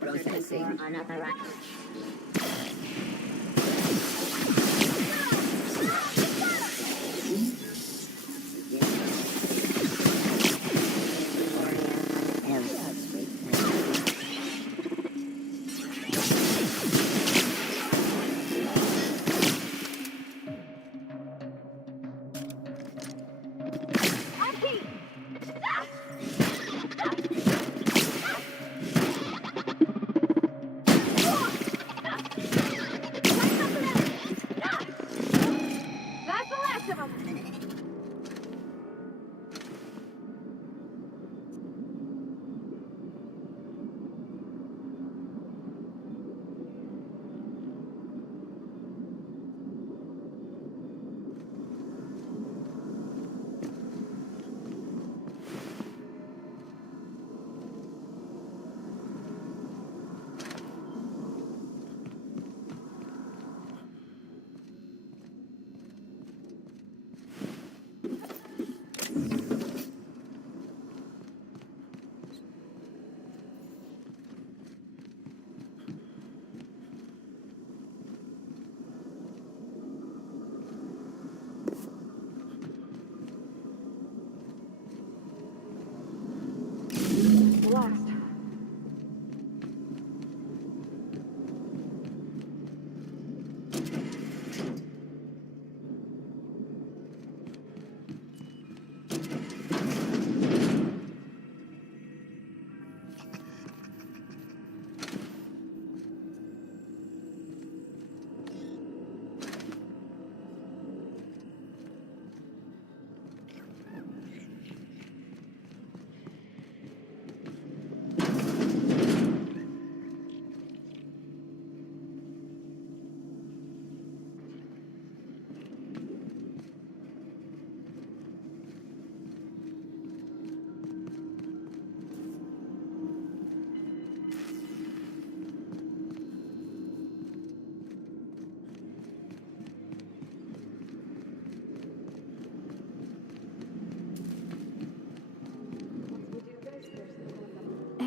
Processing unauthorized.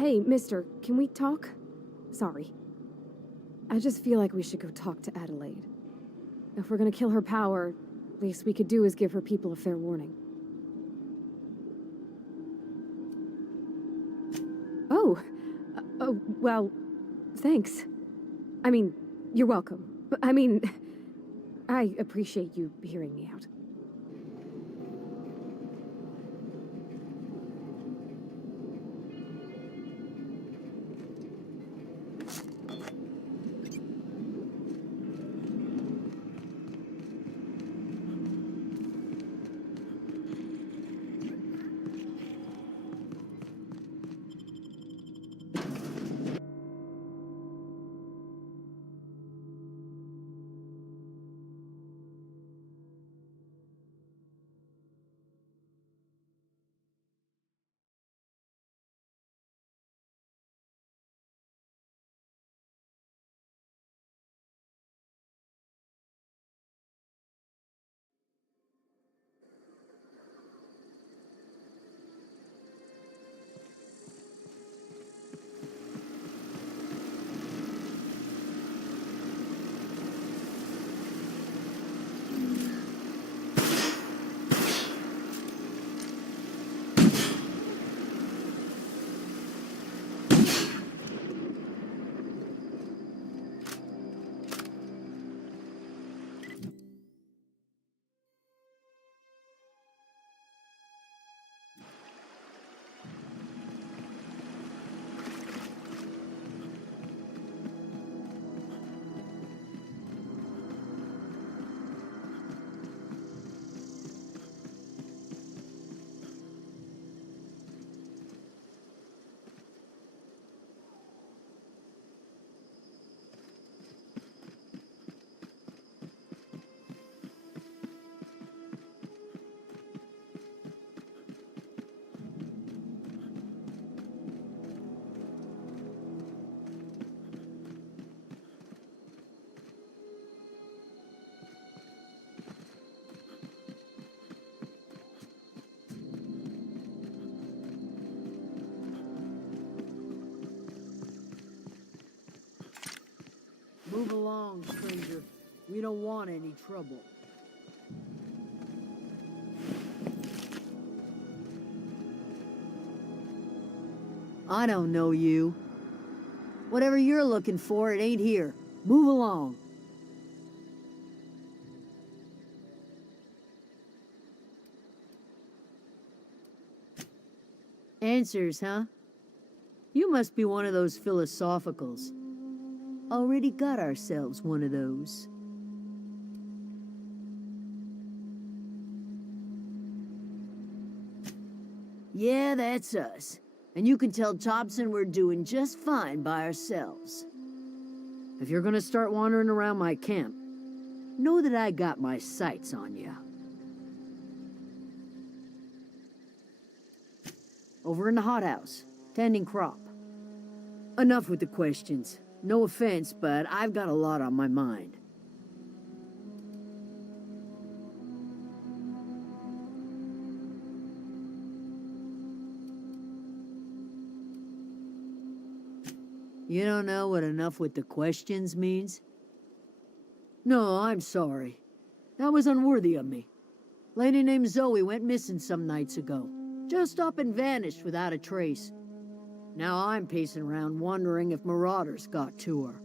Hey, mister, can we talk? Sorry. I just feel like we should go talk to Adelaide. If we're gonna kill her power, least we could do is give her people a fair warning. Oh, well, thanks. I mean, you're welcome. But I mean, I appreciate you hearing me out. Move along, stranger. We don't want any trouble. I don't know you. Whatever you're looking for, it ain't here. Move along. Answers, huh? You must be one of those philosophicals. Already got ourselves one of those. Yeah, that's us. And you can tell Thompson we're doing just fine by ourselves. If you're gonna start wandering around my camp, know that I got my sights on you. Over in the hothouse, tending crop. Enough with the questions. No offense, but I've got a lot on my mind. You don't know what enough with the questions means? No, I'm sorry. That was unworthy of me. Lady named Zoe went missing some nights ago. Just up and vanished without a trace. Now I'm pacing around wondering if marauders got to her.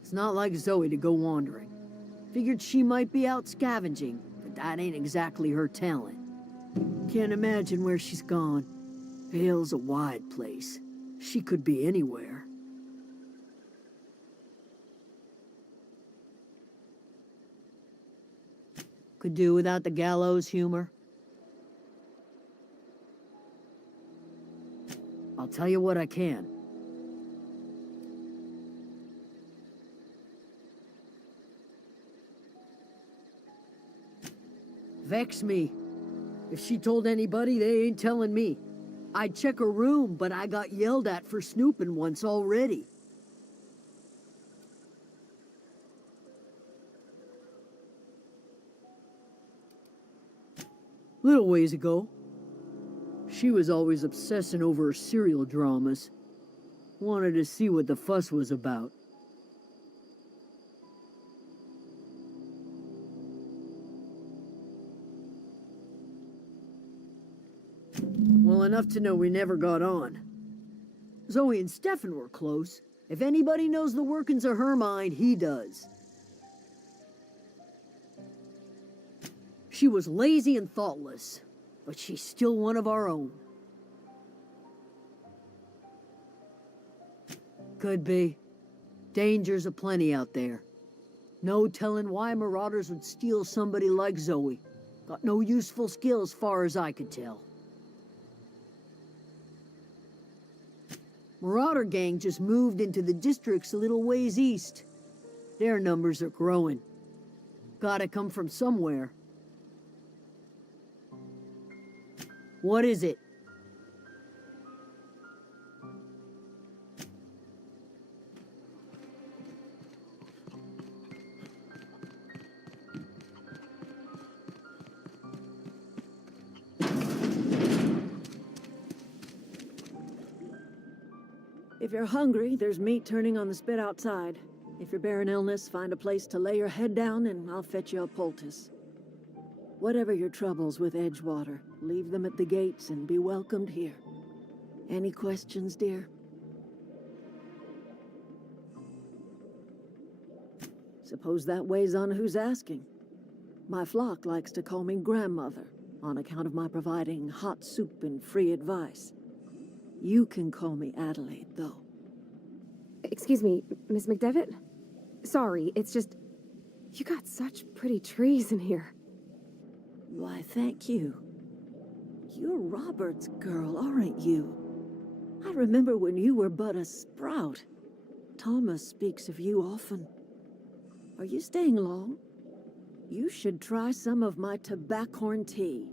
It's not like Zoe to go wandering. Figured she might be out scavenging, but that ain't exactly her talent. Can't imagine where she's gone. Vale's a wide place. She could be anywhere. Could do without the gallows humor. I'll tell you what I can. Vex me. If she told anybody, they ain't telling me. I'd check her room, but I got yelled at for snooping once already. Little ways ago, she was always obsessing over her serial dramas. Wanted to see what the fuss was about. Well enough to know we never got on. Zoe and Stefan were close. If anybody knows the workings of her mind, he does. She was lazy and thoughtless, but she's still one of our own. Could be. Dangers aplenty out there. No telling why marauders would steal somebody like Zoe. Got no useful skill as far as I could tell. Marauder gang just moved into the districts a little ways east. Their numbers are growing. Gotta come from somewhere. What is it? If you're hungry, there's meat turning on the spit outside. If you're bearing illness, find a place to lay your head down and I'll fetch you a poultice. Whatever your troubles with Edgewater, leave them at the gates and be welcomed here. Any questions, dear? Suppose that weighs on who's asking. My flock likes to call me grandmother, on account of my providing hot soup and free advice. You can call me Adelaide, though. Excuse me, Miss McDevitt? Sorry, it's just... You got such pretty trees in here. Why, thank you. You're Robert's girl, aren't you? I remember when you were but a sprout. Thomas speaks of you often. Are you staying long? You should try some of my tobaccorn tea.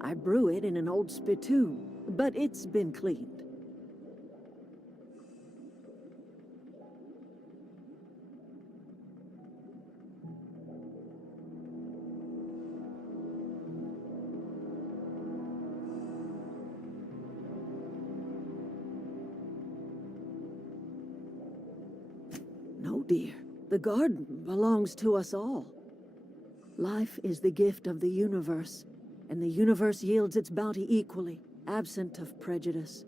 I brew it in an old spittoon, but it's been cleaned. No, dear. The garden belongs to us all. Life is the gift of the universe, and the universe yields its bounty equally, absent of prejudice.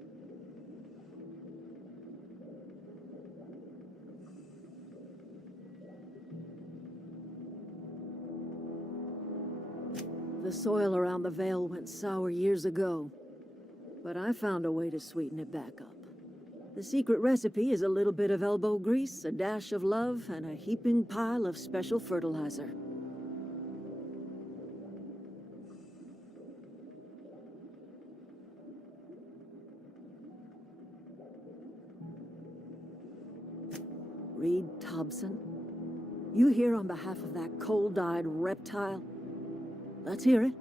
The soil around the Vale went sour years ago, but I found a way to sweeten it back up. The secret recipe is a little bit of elbow grease, a dash of love, and a heaping pile of special fertilizer. Reed Thompson, you here on behalf of that cold-eyed reptile? Let's hear it.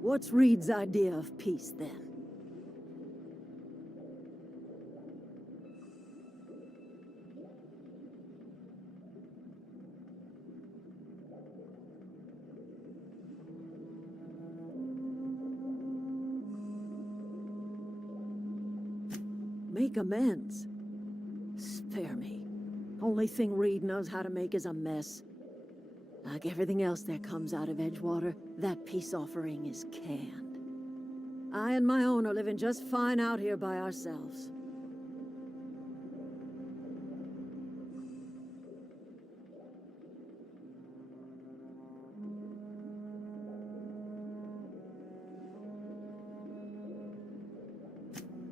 What's Reed's idea of peace, then? Make amends. Spare me. Only thing Reed knows how to make is a mess. Like everything else that comes out of Edgewater, that peace offering is canned. I and my own are living just fine out here by ourselves.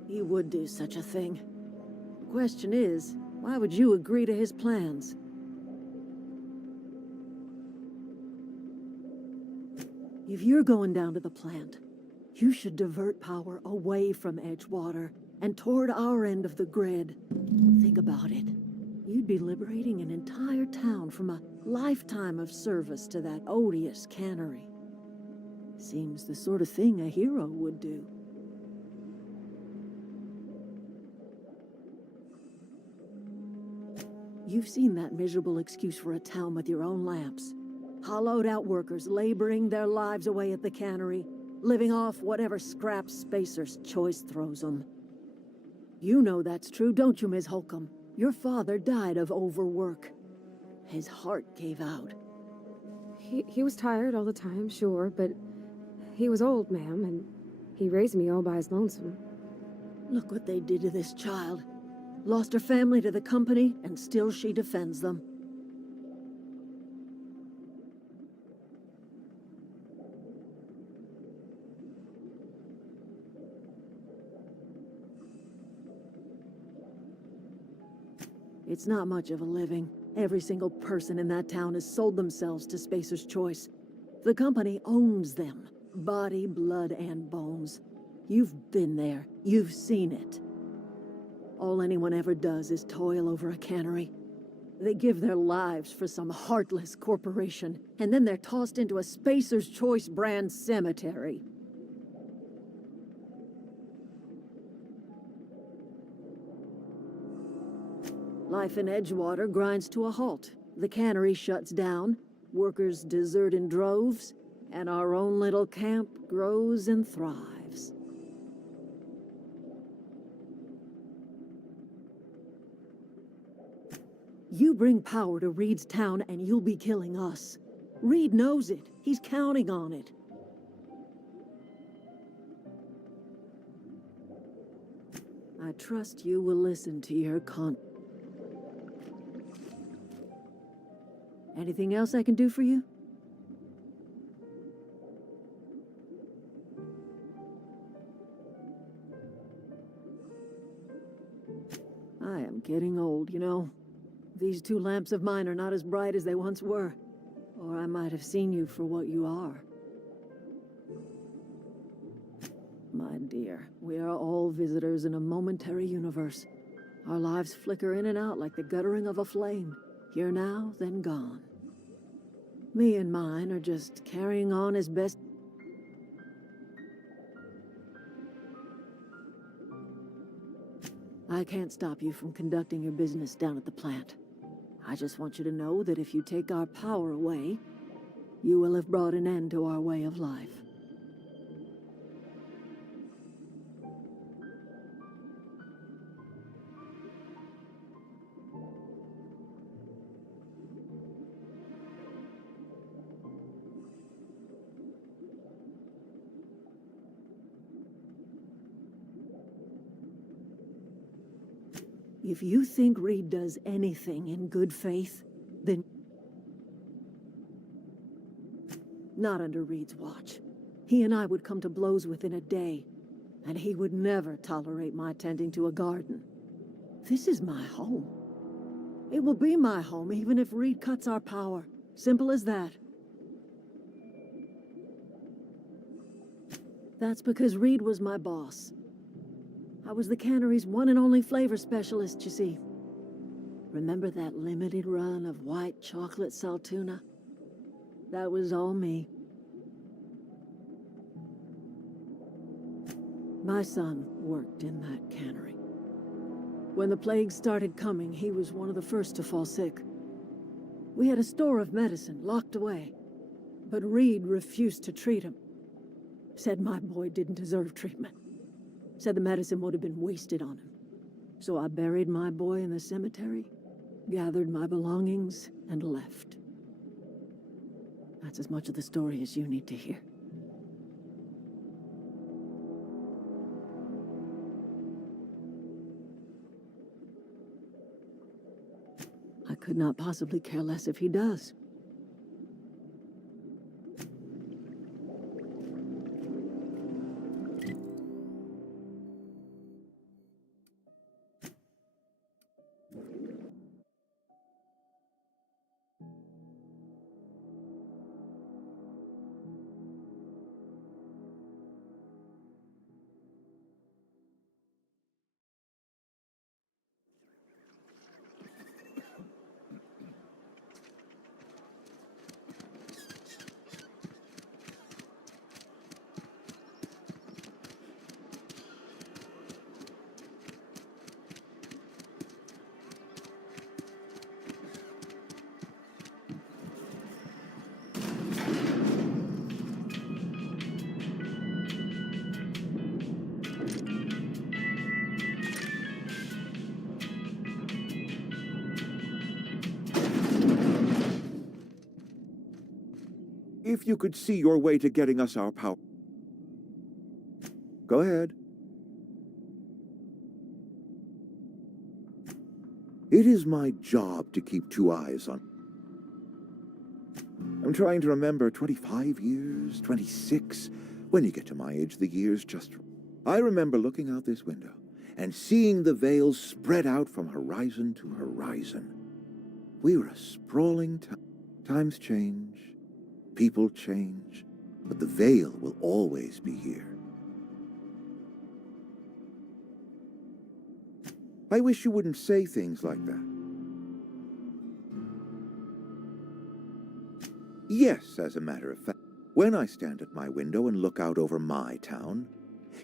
He would do such a thing. The question is, why would you agree to his plans? If you're going down to the plant, you should divert power away from Edgewater and toward our end of the grid. Think about it. You'd be liberating an entire town from a lifetime of service to that odious cannery. Seems the sort of thing a hero would do. You've seen that miserable excuse for a town with your own lamps. Hollowed out workers laboring their lives away at the cannery, living off whatever scraps Spacer's Choice throws them. You know that's true, don't you, Ms. Holcomb? Your father died of overwork. His heart gave out. He was tired all the time, sure, but he was old, ma'am, and he raised me all by his lonesome. Look what they did to this child. Lost her family to the company, and still she defends them. It's not much of a living. Every single person in that town has sold themselves to Spacer's Choice. The company owns them. Body, blood, and bones. You've been there. You've seen it. All anyone ever does is toil over a cannery. They give their lives for some heartless corporation, and then they're tossed into a Spacer's Choice brand cemetery. Life in Edgewater grinds to a halt. The cannery shuts down, workers desert in droves, and our own little camp grows and thrives. You bring power to Reed's town and you'll be killing us. Reed knows it. He's counting on it. I trust you will listen to your Anything else I can do for you? I am getting old, you know. These two lamps of mine are not as bright as they once were. Or I might have seen you for what you are. My dear, we are all visitors in a momentary universe. Our lives flicker in and out like the guttering of a flame. Here now, then gone. Me and mine are just carrying on as best. I can't stop you from conducting your business down at the plant. I just want you to know that if you take our power away, you will have brought an end to our way of life. If you think Reed does anything in good faith, then... Not under Reed's watch. He and I would come to blows within a day, and he would never tolerate my tending to a garden. This is my home. It will be my home even if Reed cuts our power. Simple as that. That's because Reed was my boss. I was the cannery's one and only flavor specialist, you see. Remember that limited run of white chocolate saltuna? That was all me. My son worked in that cannery. When the plague started coming, he was one of the first to fall sick. We had a store of medicine locked away, but Reed refused to treat him. Said my boy didn't deserve treatment. Said the medicine would have been wasted on him. So I buried my boy in the cemetery, gathered my belongings, and left. That's as much of the story as you need to hear. I could not possibly care less if he does. If you could see your way to getting us our power. Go ahead. It is my job to keep two eyes on. I'm trying to remember 25 years, 26. When you get to my age, the years just... I remember looking out this window and seeing the veils spread out from horizon to horizon. We were a sprawling town. Times change, people change, but the veil will always be here. I wish you wouldn't say things like that. Yes, as a matter of fact, when I stand at my window and look out over my town,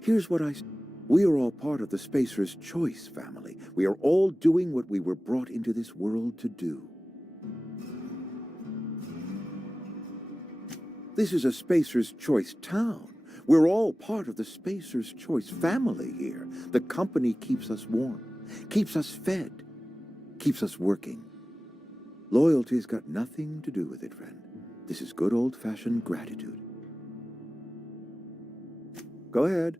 here's what I see. We are all part of the Spacer's Choice family. We are all doing what we were brought into this world to do. This is a Spacer's Choice town. We're all part of the Spacer's Choice family here. The company keeps us warm, keeps us fed, keeps us working. Loyalty's got nothing to do with it, friend. This is good old-fashioned gratitude. Go ahead.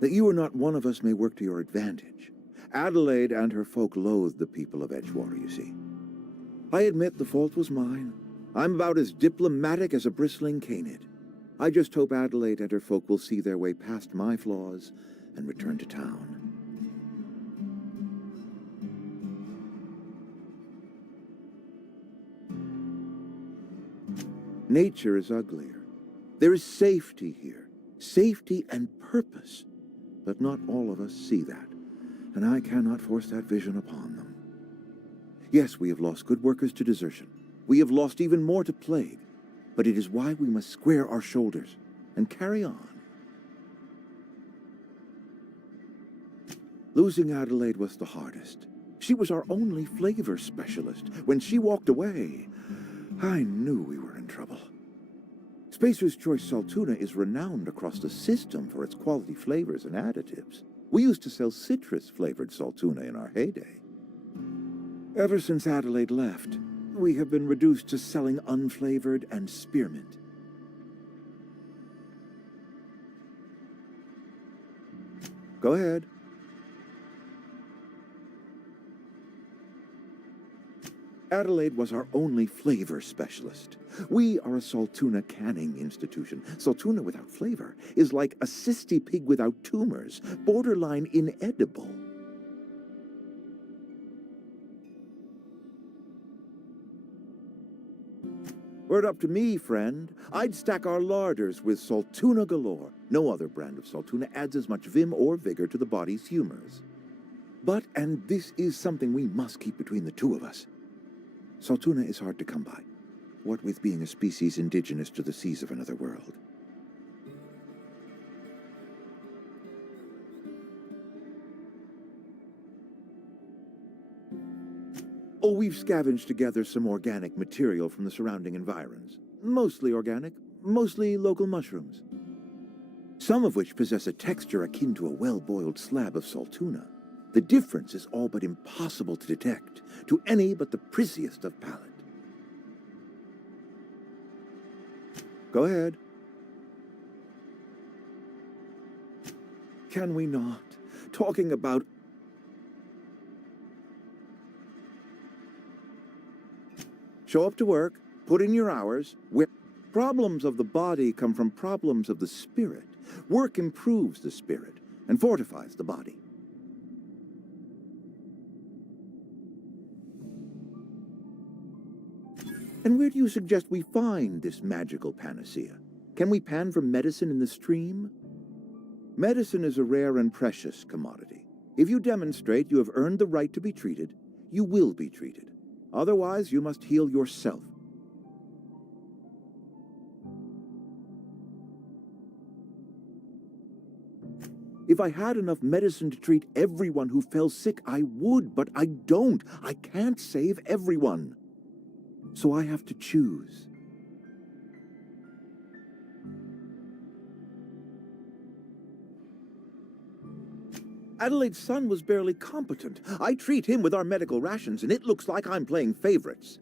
That you are not one of us may work to your advantage. Adelaide and her folk loathe the people of Edgewater, you see. I admit the fault was mine. I'm about as diplomatic as a bristling canid. I just hope Adelaide and her folk will see their way past my flaws and return to town. Nature is uglier. There is safety here. Safety and purpose. But not all of us see that, and I cannot force that vision upon them. Yes, we have lost good workers to desertion. We have lost even more to plague, but it is why we must square our shoulders and carry on. Losing Adelaide was the hardest. She was our only flavor specialist. When she walked away, I knew we were in trouble. Spacer's Choice Saltuna is renowned across the system for its quality flavors and additives. We used to sell citrus-flavored Saltuna in our heyday. Ever since Adelaide left, we have been reduced to selling unflavored and spearmint. Go ahead. Adelaide was our only flavor specialist. We are a Saltuna canning institution. Saltuna without flavor is like a cysty pig without tumors, borderline inedible. Were it up to me, friend, I'd stack our larders with Saltuna galore. No other brand of Saltuna adds as much vim or vigor to the body's humors. But, and this is something we must keep between the two of us, Saltuna is hard to come by, what with being a species indigenous to the seas of another world. Oh, we've scavenged together some organic material from the surrounding environs. Mostly organic, mostly local mushrooms. Some of which possess a texture akin to a well-boiled slab of Saltuna. The difference is all but impossible to detect to any but the prissiest of palate. Go ahead. Can we not? Talking about... Show up to work, put in your hours. Where problems of the body come from problems of the spirit. Work improves the spirit and fortifies the body. And where do you suggest we find this magical panacea? Can we pan for medicine in the stream? Medicine is a rare and precious commodity. If you demonstrate you have earned the right to be treated, you will be treated. Otherwise, you must heal yourself. If I had enough medicine to treat everyone who fell sick, I would, but I don't. I can't save everyone. So I have to choose. Adelaide's son was barely competent. I treat him with our medical rations, and it looks like I'm playing favorites.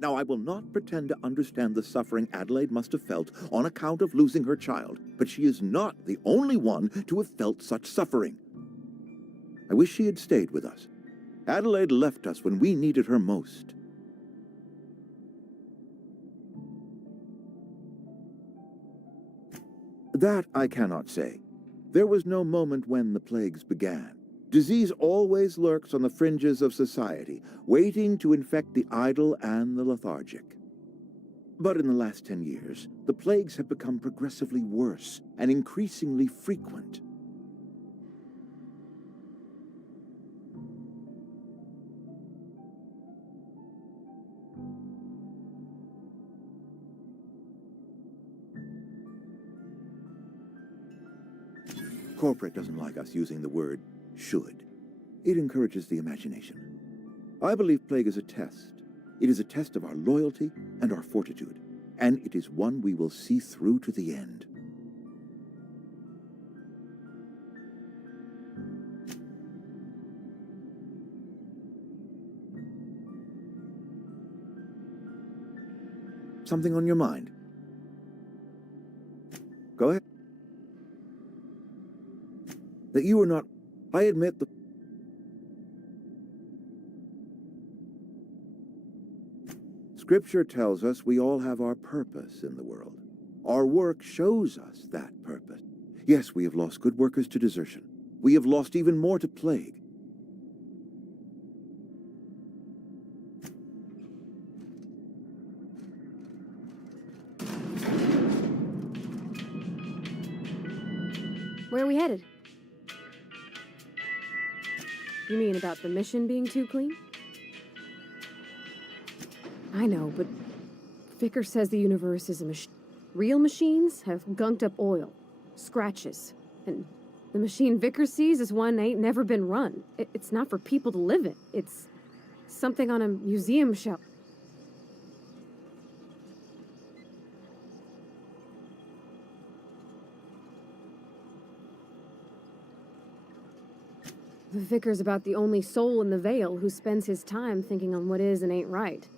Now, I will not pretend to understand the suffering Adelaide must have felt on account of losing her child, but she is not the only one to have felt such suffering. I wish she had stayed with us. Adelaide left us when we needed her most. That I cannot say. There was no moment when the plagues began. Disease always lurks on the fringes of society, waiting to infect the idle and the lethargic. But in the last 10 years, the plagues have become progressively worse and increasingly frequent. Corporate doesn't like us using the word should. It encourages the imagination. I believe plague is a test. It is a test of our loyalty and our fortitude, and it is one we will see through to the end. Something on your mind? Go ahead. That you are not... I admit the... Scripture tells us we all have our purpose in the world. Our work shows us that purpose. Yes, we have lost good workers to desertion. We have lost even more to plague. Where are we headed? You mean about the mission being too clean? I know, but Vickers says the universe is a machine. Real machines have gunked up oil, scratches, and the machine Vickers sees is one ain't never been run. It's not for people to live in. It's something on a museum shelf. The Vicar's about the only soul in the Vale who spends his time thinking on what is and ain't right.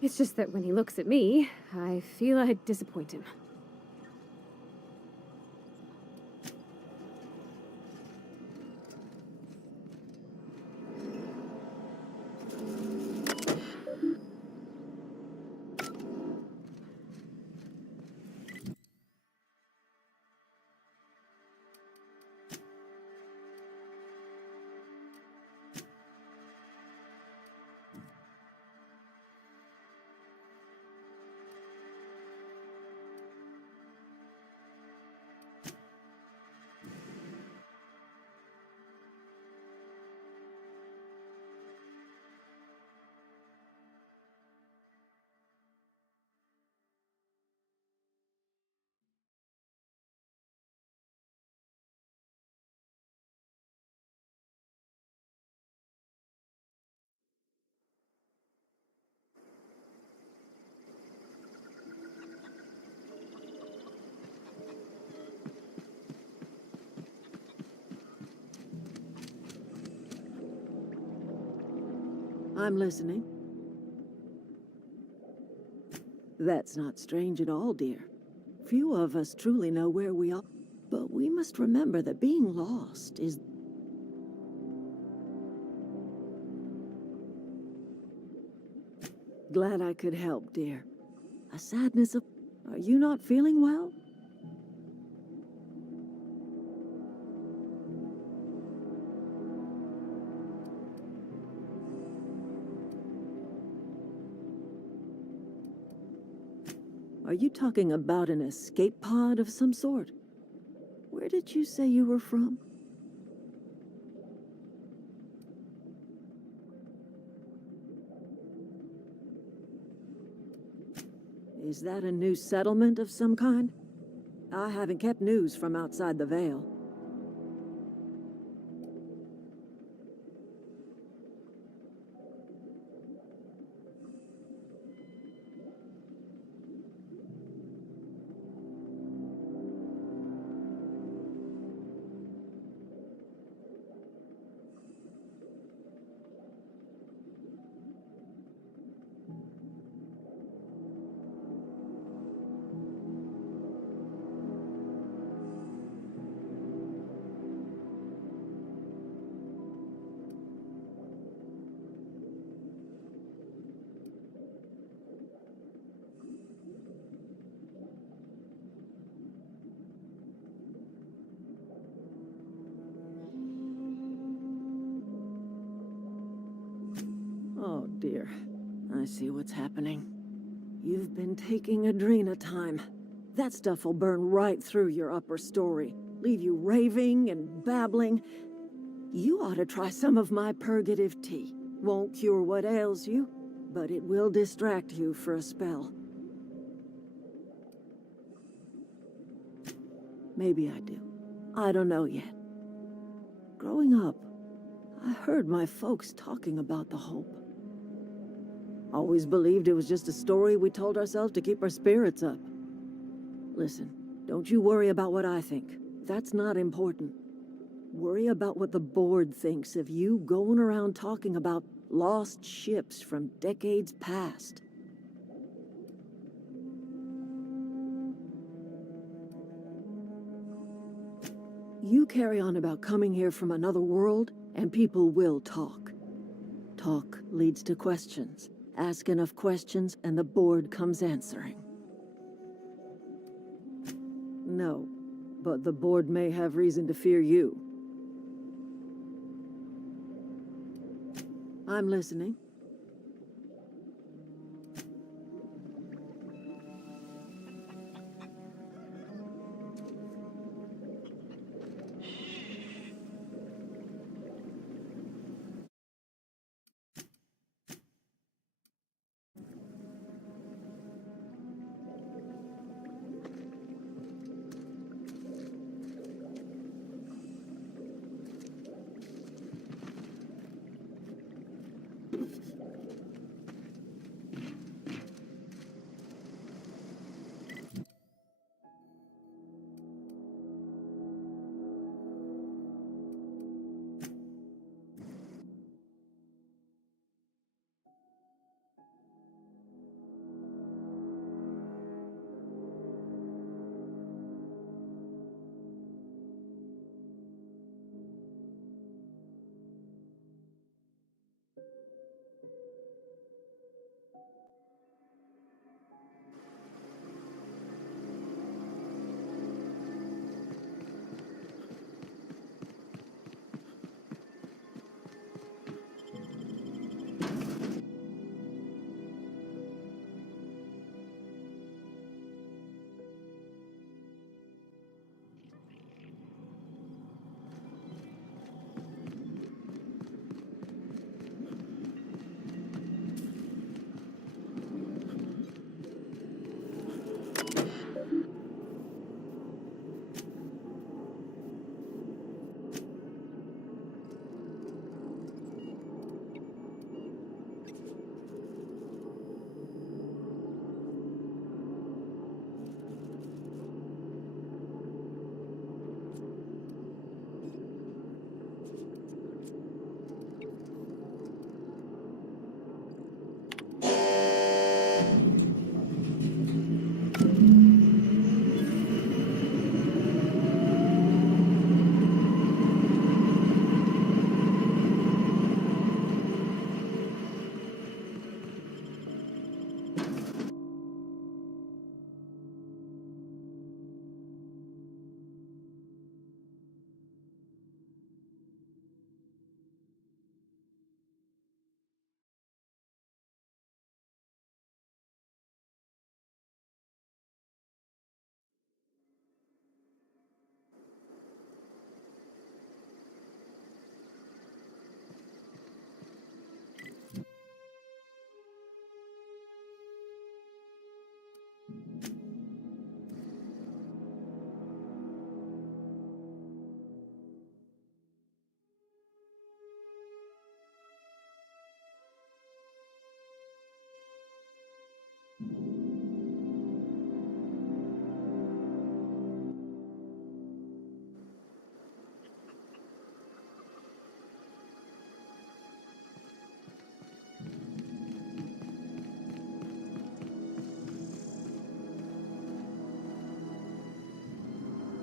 It's just that when he looks at me, I feel I'd disappoint him. I'm listening. That's not strange at all, dear. Few of us truly know where we are, but we must remember that being lost is... Glad I could help, dear. A sadness of... Are you not feeling well? Are you talking about an escape pod of some sort? Where did you say you were from? Is that a new settlement of some kind? I haven't kept news from outside the Vale. see what's happening. You've been taking Adrena time. That stuff will burn right through your upper story, leave you raving and babbling. You ought to try some of my purgative tea. Won't cure what ails you, but it will distract you for a spell. Maybe I do. I don't know yet. Growing up, I heard my folks talking about the Hope. Always believed it was just a story we told ourselves to keep our spirits up. Listen, don't you worry about what I think. That's not important. Worry about what the board thinks of you going around talking about lost ships from decades past. You carry on about coming here from another world, and people will talk. Talk leads to questions. Ask enough questions, and the board comes answering. No, but the board may have reason to fear you. I'm listening.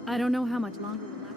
I don't know how much longer we'll last.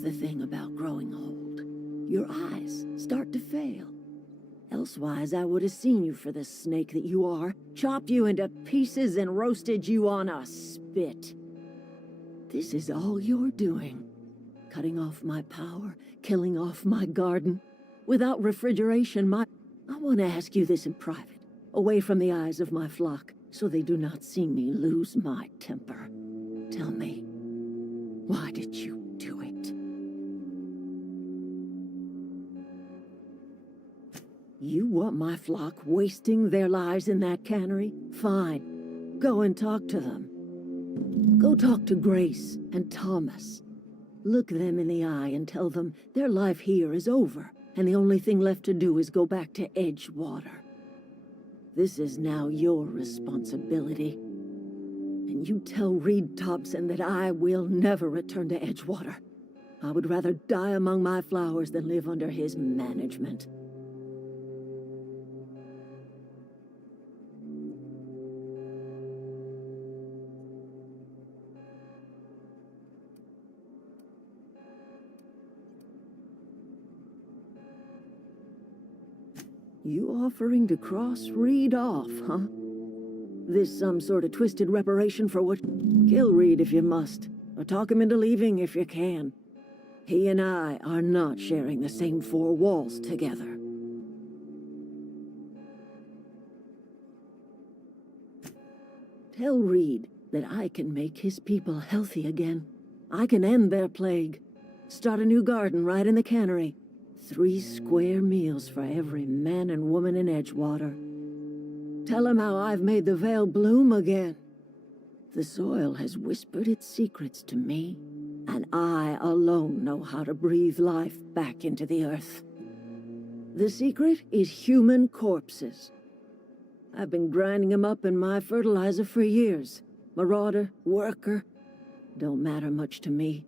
the thing about growing old. Your eyes start to fail. Elsewise, I would have seen you for the snake that you are, chopped you into pieces and roasted you on a spit. This is all you're doing. Cutting off my power, killing off my garden. Without refrigeration, I want to ask you this in private, away from the eyes of my flock, so they do not see me lose my temper. Tell me, why did you do it? You want my flock wasting their lives in that cannery? Fine. Go and talk to them. Go talk to Grace and Thomas. Look them in the eye and tell them their life here is over, and the only thing left to do is go back to Edgewater. This is now your responsibility. And you tell Reed Thompson that I will never return to Edgewater. I would rather die among my flowers than live under his management. You offering to cross Reed off, huh? This some sort of twisted reparation for what? Kill Reed if you must, or talk him into leaving if you can. He and I are not sharing the same four walls together. Tell Reed that I can make his people healthy again. I can end their plague. Start a new garden right in the cannery. 3 square meals for every man and woman in Edgewater. Tell him how I've made the Vale bloom again. The soil has whispered its secrets to me, and I alone know how to breathe life back into the earth. The secret is human corpses. I've been grinding them up in my fertilizer for years. Marauder, worker, don't matter much to me.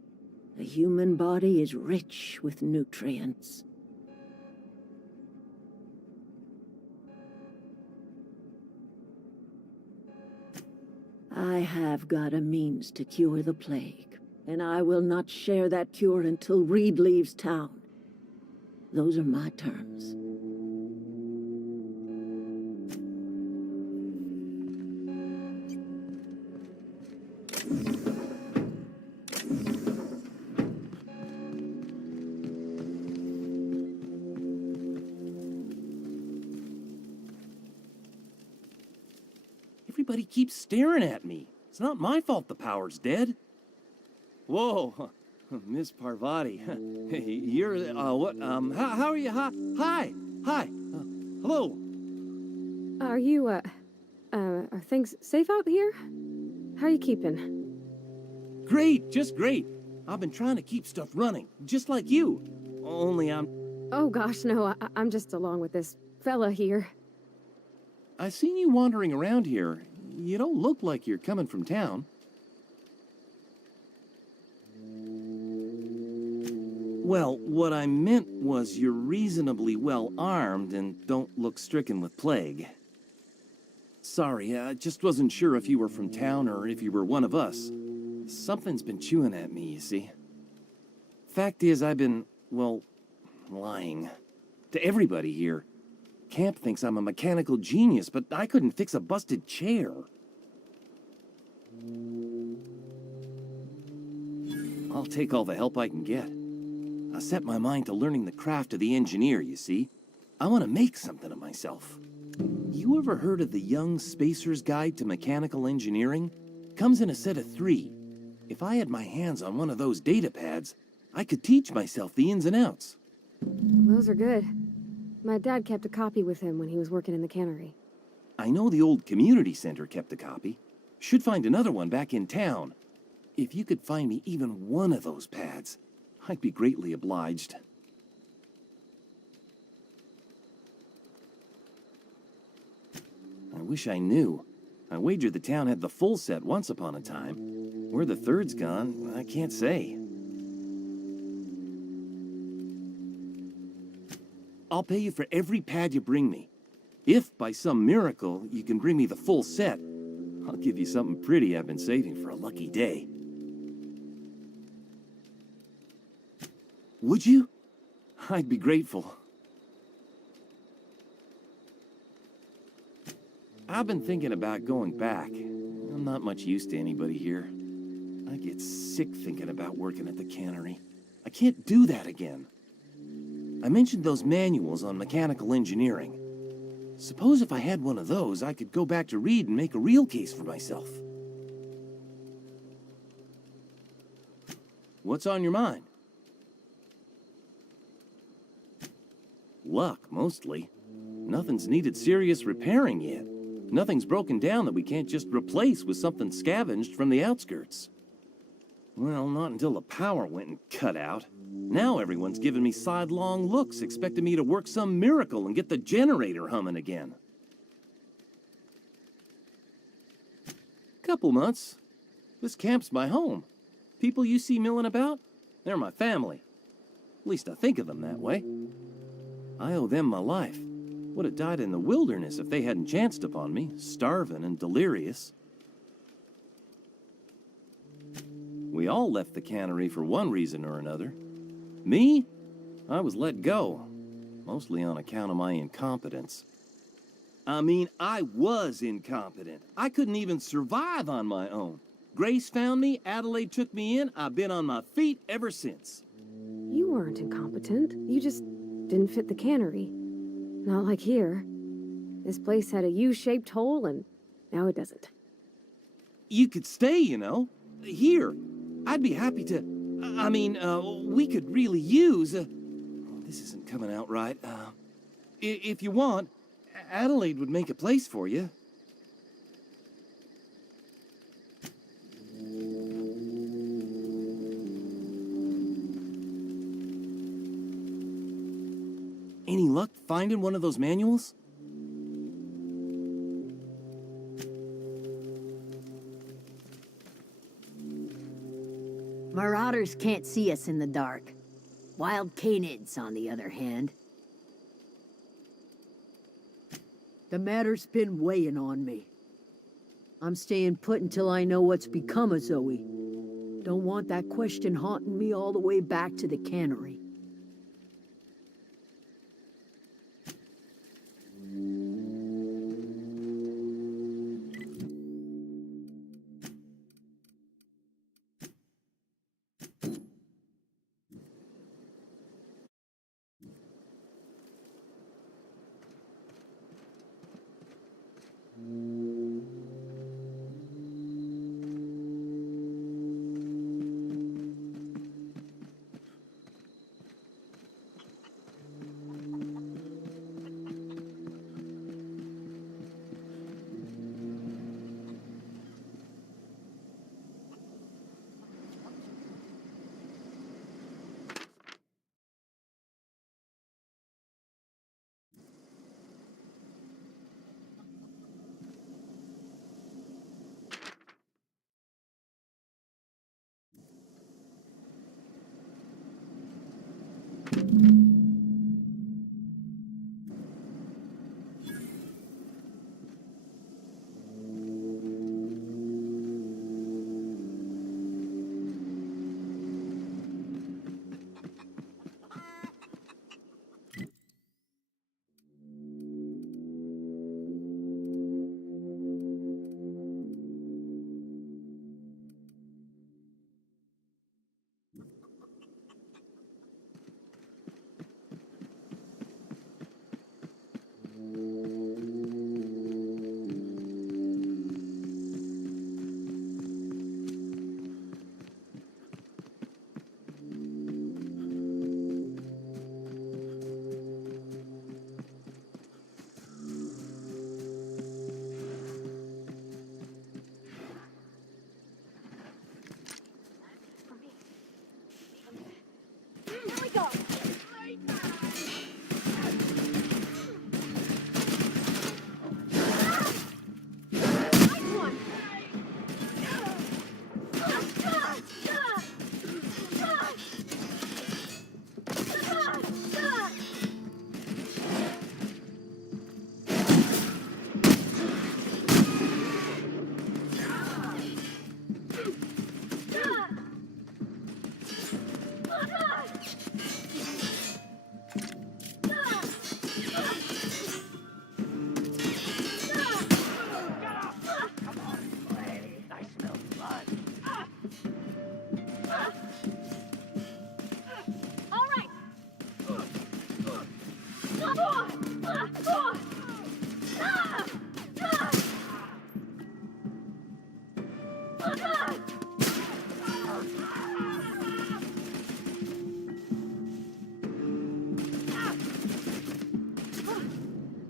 The human body is rich with nutrients. I have got a means to cure the plague, and I will not share that cure until Reed leaves town. Those are my terms. Everybody keeps staring at me. It's not my fault the power's dead. Whoa, Miss Parvati. You're, what, how are you? Hi, hello. Are you, are things safe out here? How are you keeping? Great, just great. I've been trying to keep stuff running, just like you. Only Oh gosh, no, I'm just along with this fella here. I seen you wandering around here. You don't look like you're coming from town. Well, what I meant was you're reasonably well armed and don't look stricken with plague. Sorry, I just wasn't sure if you were from town or if you were one of us. Something's been chewing at me, you see. Fact is, I've been, well, lying. To everybody here. Camp thinks I'm a mechanical genius, but I couldn't fix a busted chair. I'll take all the help I can get. I set my mind to learning the craft of the engineer, you see. I want to make something of myself. You ever heard of the Young Spacer's Guide to Mechanical Engineering? Comes in a set of 3. If I had my hands on one of those data pads, I could teach myself the ins and outs. Those are good. My dad kept a copy with him when he was working in the cannery. I know the old community center kept a copy. Should find another one back in town. If you could find me even one of those pads, I'd be greatly obliged. I wish I knew. I wager the town had the full set once upon a time. Where the third's gone, I can't say. I'll pay you for every pad you bring me. If, by some miracle, you can bring me the full set, I'll give you something pretty I've been saving for a lucky day. Would you? I'd be grateful. I've been thinking about going back. I'm not much use to anybody here. I get sick thinking about working at the cannery. I can't do that again. I mentioned those manuals on mechanical engineering. Suppose if I had one of those, I could go back to Reed and make a real case for myself. What's on your mind? Luck, mostly. Nothing's needed serious repairing yet. Nothing's broken down that we can't just replace with something scavenged from the outskirts. Well, not until the power went and cut out. Now everyone's giving me sidelong looks, expecting me to work some miracle and get the generator humming again. Couple months. This camp's my home. People you see milling about, they're my family. At least I think of them that way. I owe them my life. Would have died in the wilderness if they hadn't chanced upon me, starving and delirious. We all left the cannery for one reason or another. Me? I was let go, mostly on account of my incompetence. I mean, I was incompetent. I couldn't even survive on my own. Grace found me, Adelaide took me in, I've been on my feet ever since. You weren't incompetent. You just didn't fit the cannery. Not like here. This place had a U-shaped hole, and now it doesn't. You could stay, you know. Here. I'd be happy to... I mean, we could really use... oh, this isn't coming out right. If you want, Adelaide would make a place for you. Any luck finding one of those manuals? Marauders can't see us in the dark. Wild canids, on the other hand. The matter's been weighing on me. I'm staying put until I know what's become of Zoe. Don't want that question haunting me all the way back to the cannery.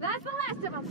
That's the last of them.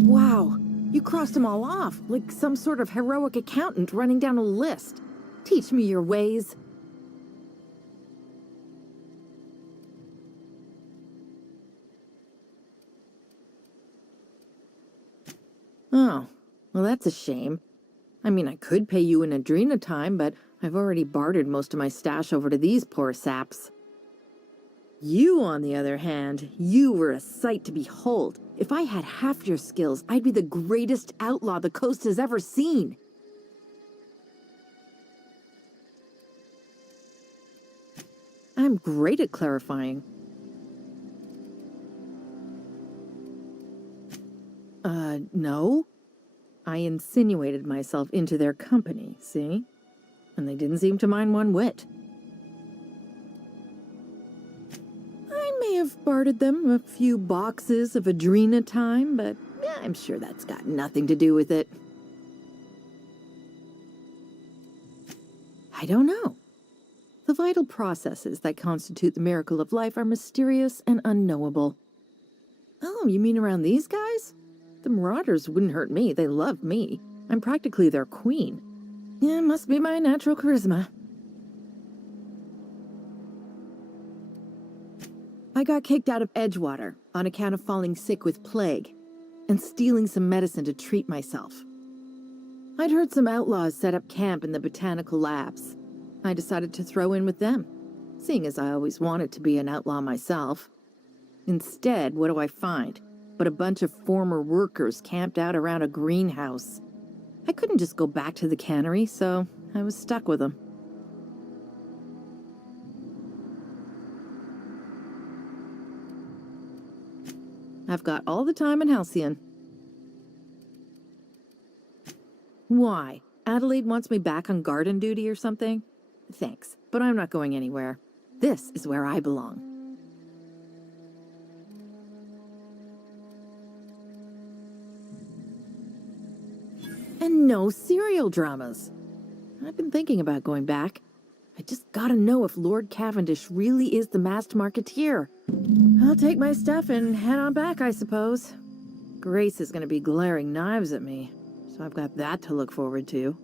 Wow, you crossed them all off, like some sort of heroic accountant running down a list. Teach me your ways. Oh, well that's a shame. I mean, I could pay you in Adrena time, but I've already bartered most of my stash over to these poor saps. You, on the other hand, you were a sight to behold. If I had half your skills, I'd be the greatest outlaw the coast has ever seen. I'm great at clarifying. No. I insinuated myself into their company, see? And they didn't seem to mind one whit. I may have bartered them a few boxes of Adrena time, but I'm sure that's got nothing to do with it. I don't know. The vital processes that constitute the miracle of life are mysterious and unknowable. Oh, you mean around these guys? The Marauders wouldn't hurt me. They love me. I'm practically their queen. Yeah, must be my natural charisma. I got kicked out of Edgewater on account of falling sick with plague and stealing some medicine to treat myself. I'd heard some outlaws set up camp in the botanical labs. I decided to throw in with them, seeing as I always wanted to be an outlaw myself. Instead, what do I find? But a bunch of former workers camped out around a greenhouse. I couldn't just go back to the cannery, so I was stuck with them. I've got all the time in Halcyon. Why? Adelaide wants me back on garden duty or something? Thanks, but I'm not going anywhere. This is where I belong. And no serial dramas. I've been thinking about going back. I just gotta know if Lord Cavendish really is the masked marketeer. I'll take my stuff and head on back, I suppose. Grace is gonna be glaring knives at me, so I've got that to look forward to.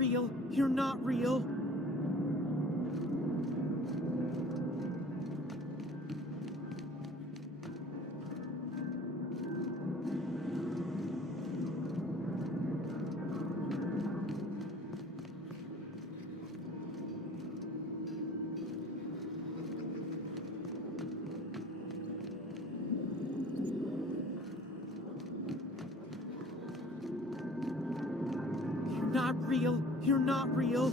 real. You're not real. You're not real. You're not real.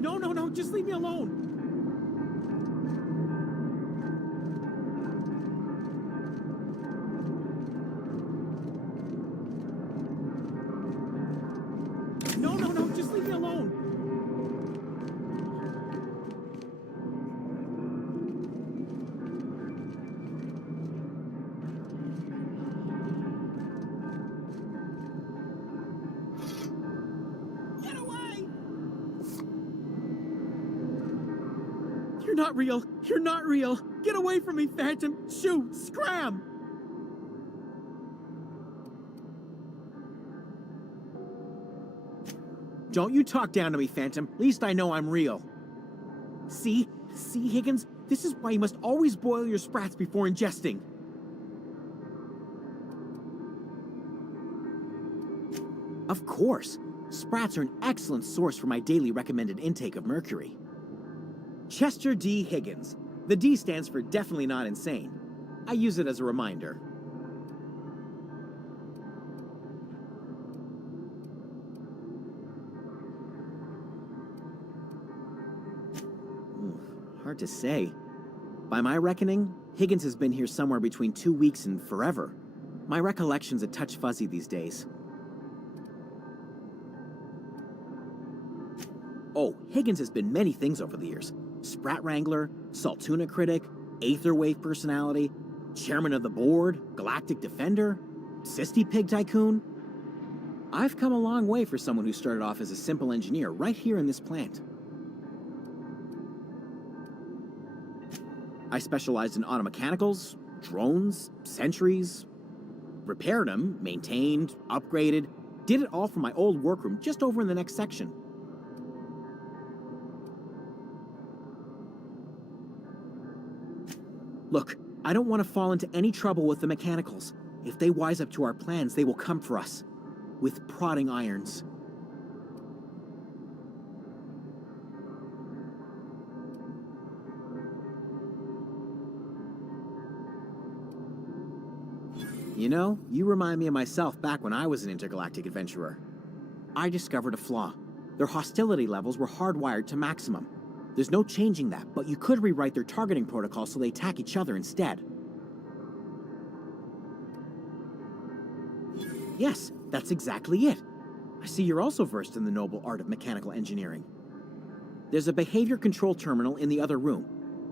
No, no, no, just leave me alone. No, no, no, just leave me alone. Get away! You're not real. You're not real. Get away from me, Phantom. Shoot! Scram! Don't you talk down to me, Phantom. At least I know I'm real. See? See, Higgins? This is why you must always boil your sprats before ingesting. Of course. Sprats are an excellent source for my daily recommended intake of mercury. Chester D. Higgins. The D stands for definitely not insane. I use it as a reminder. Hard to say. By my reckoning, Higgins has been here somewhere between 2 weeks and forever. My recollection's a touch fuzzy these days. Oh, Higgins has been many things over the years. Sprat Wrangler, Saltuna Critic, Aetherwave Personality, Chairman of the Board, Galactic Defender, Sisty Pig Tycoon. I've come a long way for someone who started off as a simple engineer right here in this plant. I specialized in automechanicals, drones, sentries, repaired them, maintained, upgraded, did it all from my old workroom just over in the next section. Look, I don't want to fall into any trouble with the mechanicals. If they wise up to our plans, they will come for us. With prodding irons. You know, you remind me of myself back when I was an intergalactic adventurer. I discovered a flaw. Their hostility levels were hardwired to maximum. There's no changing that, but you could rewrite their targeting protocol so they attack each other instead. Yes, that's exactly it. I see you're also versed in the noble art of mechanical engineering. There's a behavior control terminal in the other room.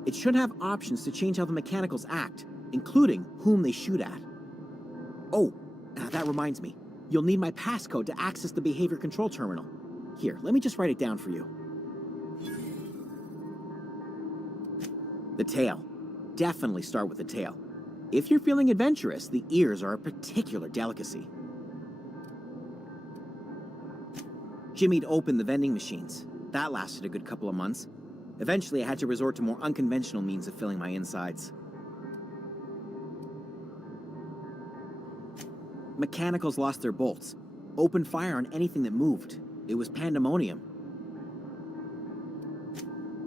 It should have options to change how the mechanicals act, including whom they shoot at. Oh, that reminds me. You'll need my passcode to access the behavior control terminal. Here, let me just write it down for you. The tail. Definitely start with the tail. If you're feeling adventurous, the ears are a particular delicacy. Jimmy'd opened the vending machines. That lasted a good couple of months. Eventually, I had to resort to more unconventional means of filling my insides. Mechanicals lost their bolts. Opened fire on anything that moved. It was pandemonium.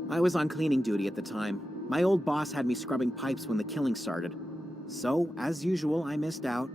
I was on cleaning duty at the time. My old boss had me scrubbing pipes when the killing started. So, as usual, I missed out.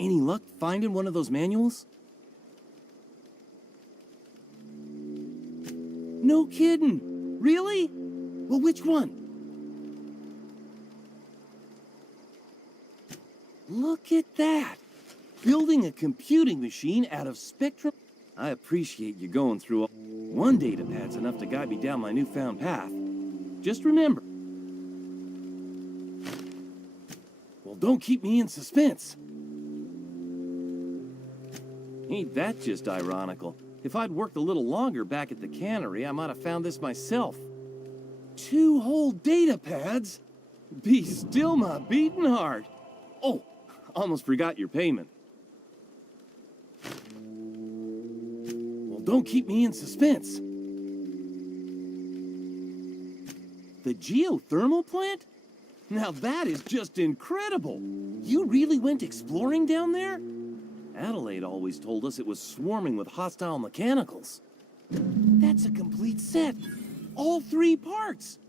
Any luck finding one of those manuals? No kidding! Really? Well, which one? Look at that! Building a computing machine out of Spectrum? I appreciate you going through all... One datapad's enough to guide me down my newfound path. Just remember... Well, don't keep me in suspense. Ain't that just ironical? If I'd worked a little longer back at the cannery, I might have found this myself. 2 whole datapads? Be still my beating heart. Oh, almost forgot your payment. Well, don't keep me in suspense. The geothermal plant? Now that is just incredible. You really went exploring down there? Adelaide always told us it was swarming with hostile mechanicals. That's a complete set. All 3 parts.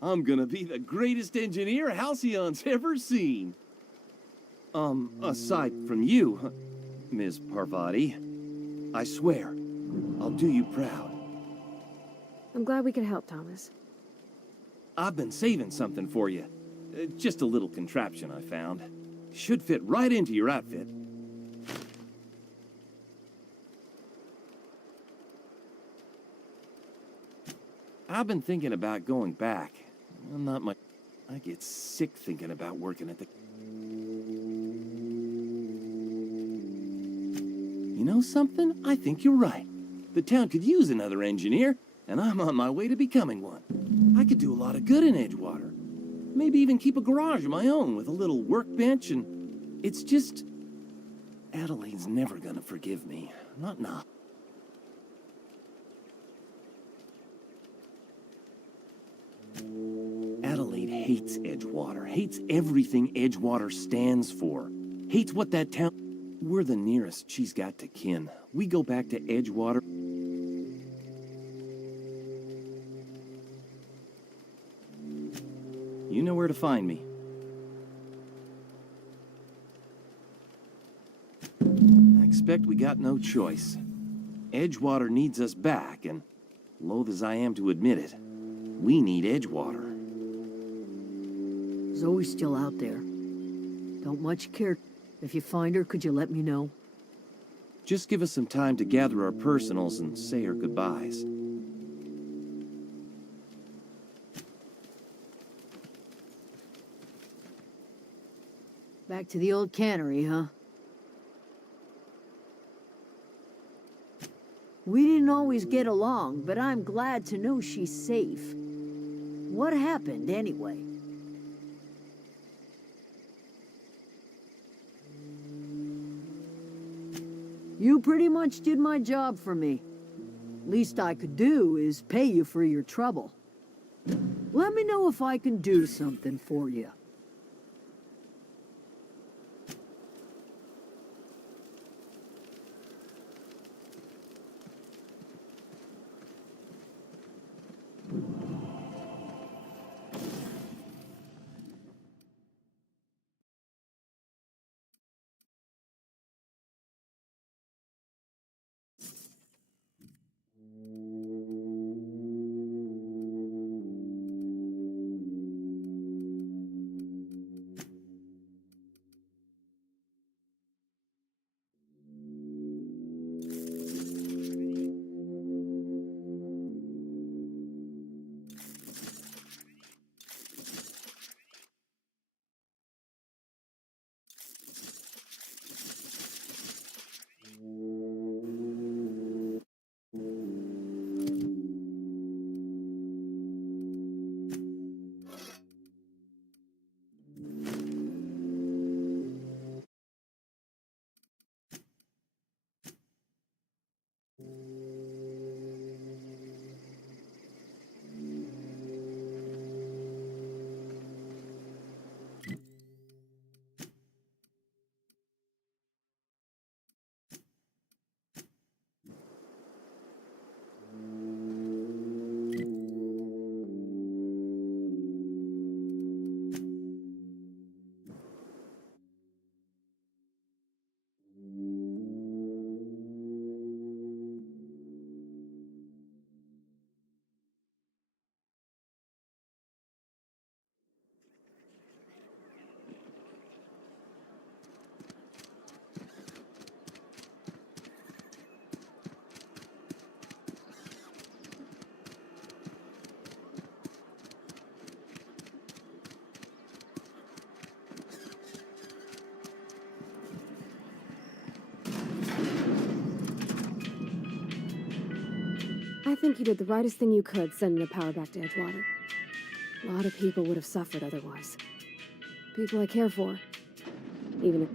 I'm gonna be the greatest engineer Halcyon's ever seen. Aside from you, Ms. Parvati, I swear, I'll do you proud. I'm glad we could help, Thomas. I've been saving something for you. Just a little contraption I found. Should fit right into your outfit. I've been thinking about going back. Not much. I get sick thinking about working at the... You know something? I think you're right. The town could use another engineer, and I'm on my way to becoming one. I could do a lot of good in Edgewater. Maybe even keep a garage of my own with a little workbench, and... It's just... Adelaide's never gonna forgive me. Not now. Adelaide hates Edgewater, hates everything Edgewater stands for, hates what that town... We're the nearest she's got to kin. We go back to Edgewater... You know where to find me. I expect we got no choice. Edgewater needs us back, and loath as I am to admit it, we need Edgewater. Zoe's still out there. Don't much care. If you find her, could you let me know? Just give us some time to gather our personals and say our goodbyes. Back to the old cannery, huh? We didn't always get along, but I'm glad to know she's safe. What happened, anyway? You pretty much did my job for me. Least I could do is pay you for your trouble. Let me know if I can do something for you. I think you did the rightest thing you could sending the power back to Edgewater. A lot of people would have suffered otherwise. People I care for. Even if...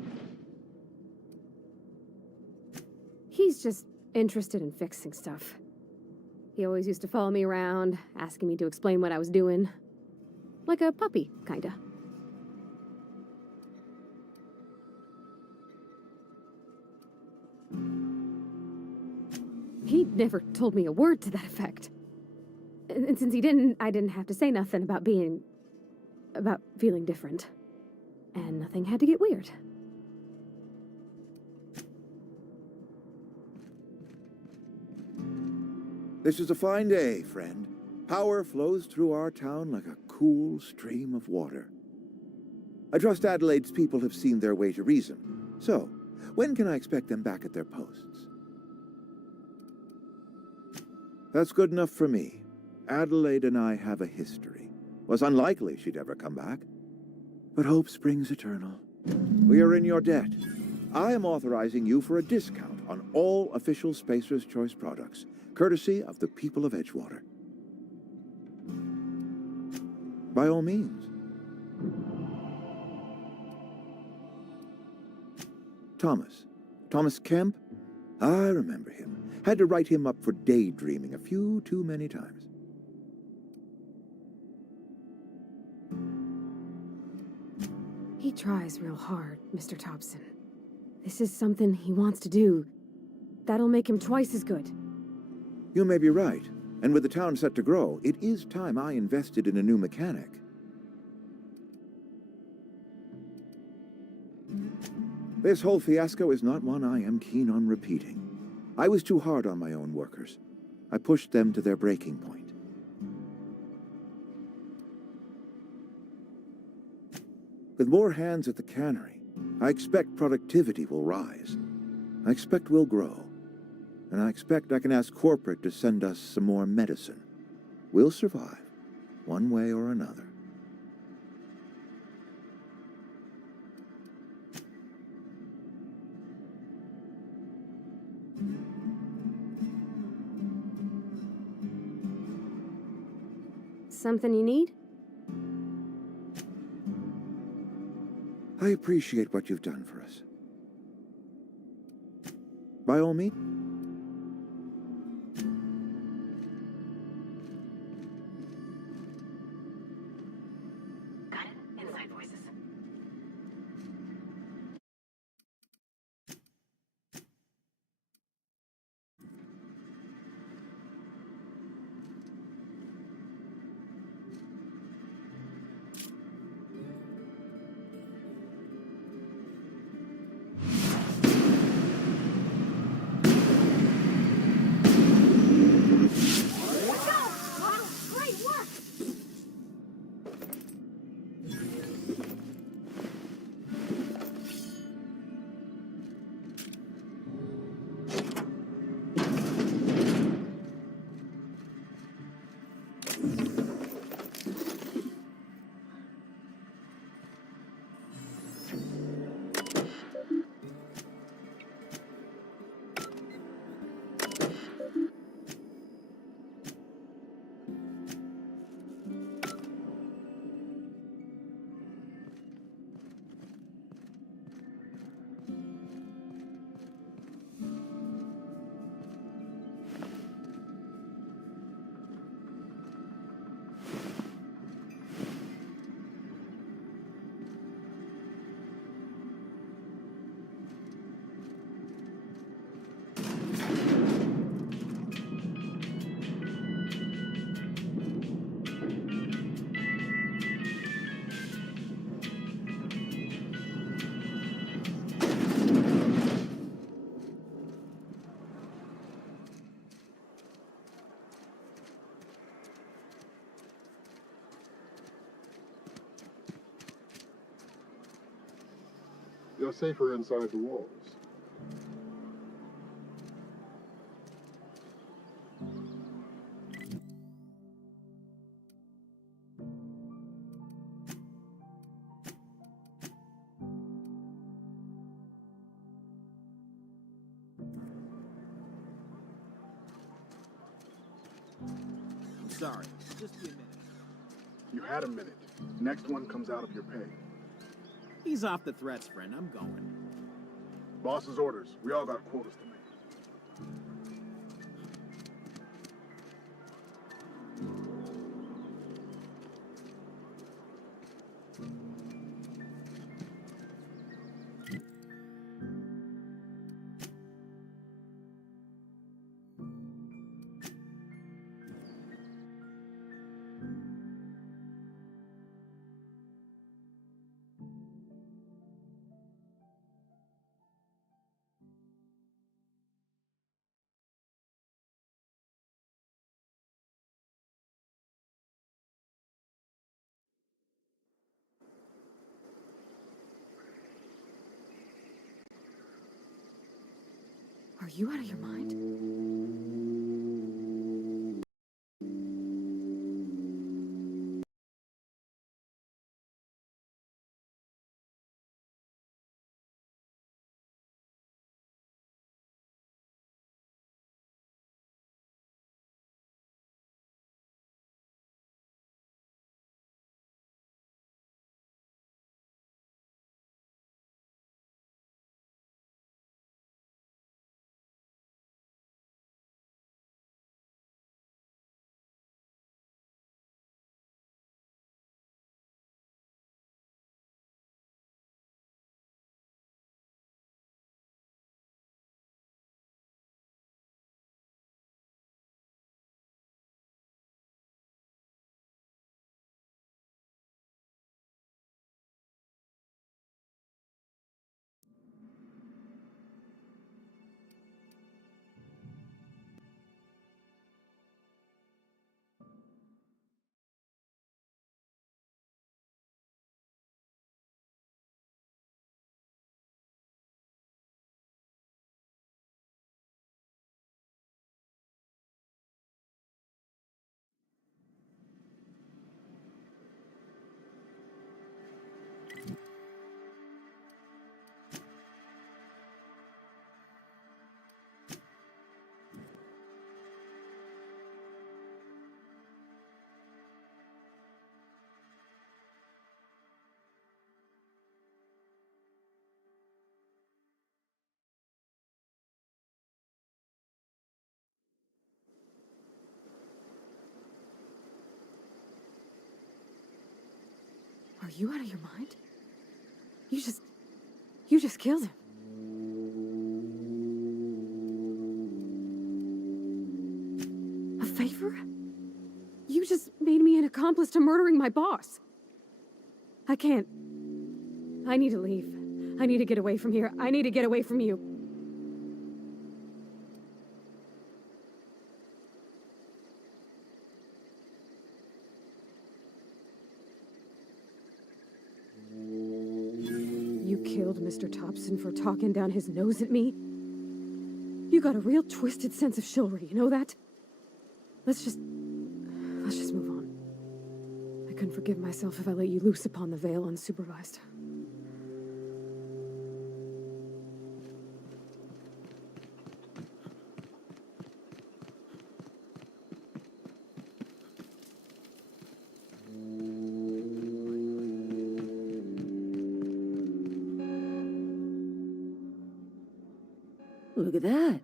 He's just interested in fixing stuff. He always used to follow me around, asking me to explain what I was doing. Like a puppy, kinda. He never told me a word to that effect. And since he didn't, I didn't have to say nothing about feeling different. And nothing had to get weird. This is a fine day, friend. Power flows through our town like a cool stream of water. I trust Adelaide's people have seen their way to reason. So, when can I expect them back at their posts? That's good enough for me. Adelaide and I have a history. Was unlikely she'd ever come back. But hope springs eternal. We are in your debt. I am authorizing you for a discount on all official Spacer's Choice products, courtesy of the people of Edgewater. By all means. Thomas Kemp? I remember him. Had to write him up for daydreaming a few too many times. He tries real hard, Mr. Thompson. This is something he wants to do. That'll make him twice as good. You may be right. And with the town set to grow, it is time I invested in a new mechanic. This whole fiasco is not one I am keen on repeating. I was too hard on my own workers. I pushed them to their breaking point. With more hands at the cannery, I expect productivity will rise. I expect we'll grow. And I expect I can ask corporate to send us some more medicine. We'll survive, one way or another. Something you need? I appreciate what you've done for us. By all means. Got it. Inside voices. You're safer inside the walls. Sorry, just be a minute. You had a minute. Next one comes out of your pay. Ease off the threats, friend. I'm going. Boss's orders. We all got quotas to meet. Are you out of your mind? Are you out of your mind? You just killed him. A favor? You just made me an accomplice to murdering my boss. I can't. I need to leave. I need to get away from here. I need to get away from you. You killed Mr. Thompson for talking down his nose at me? You got a real twisted sense of chivalry, you know that? Let's just move on. I couldn't forgive myself if I let you loose upon the Vale unsupervised. Look at that.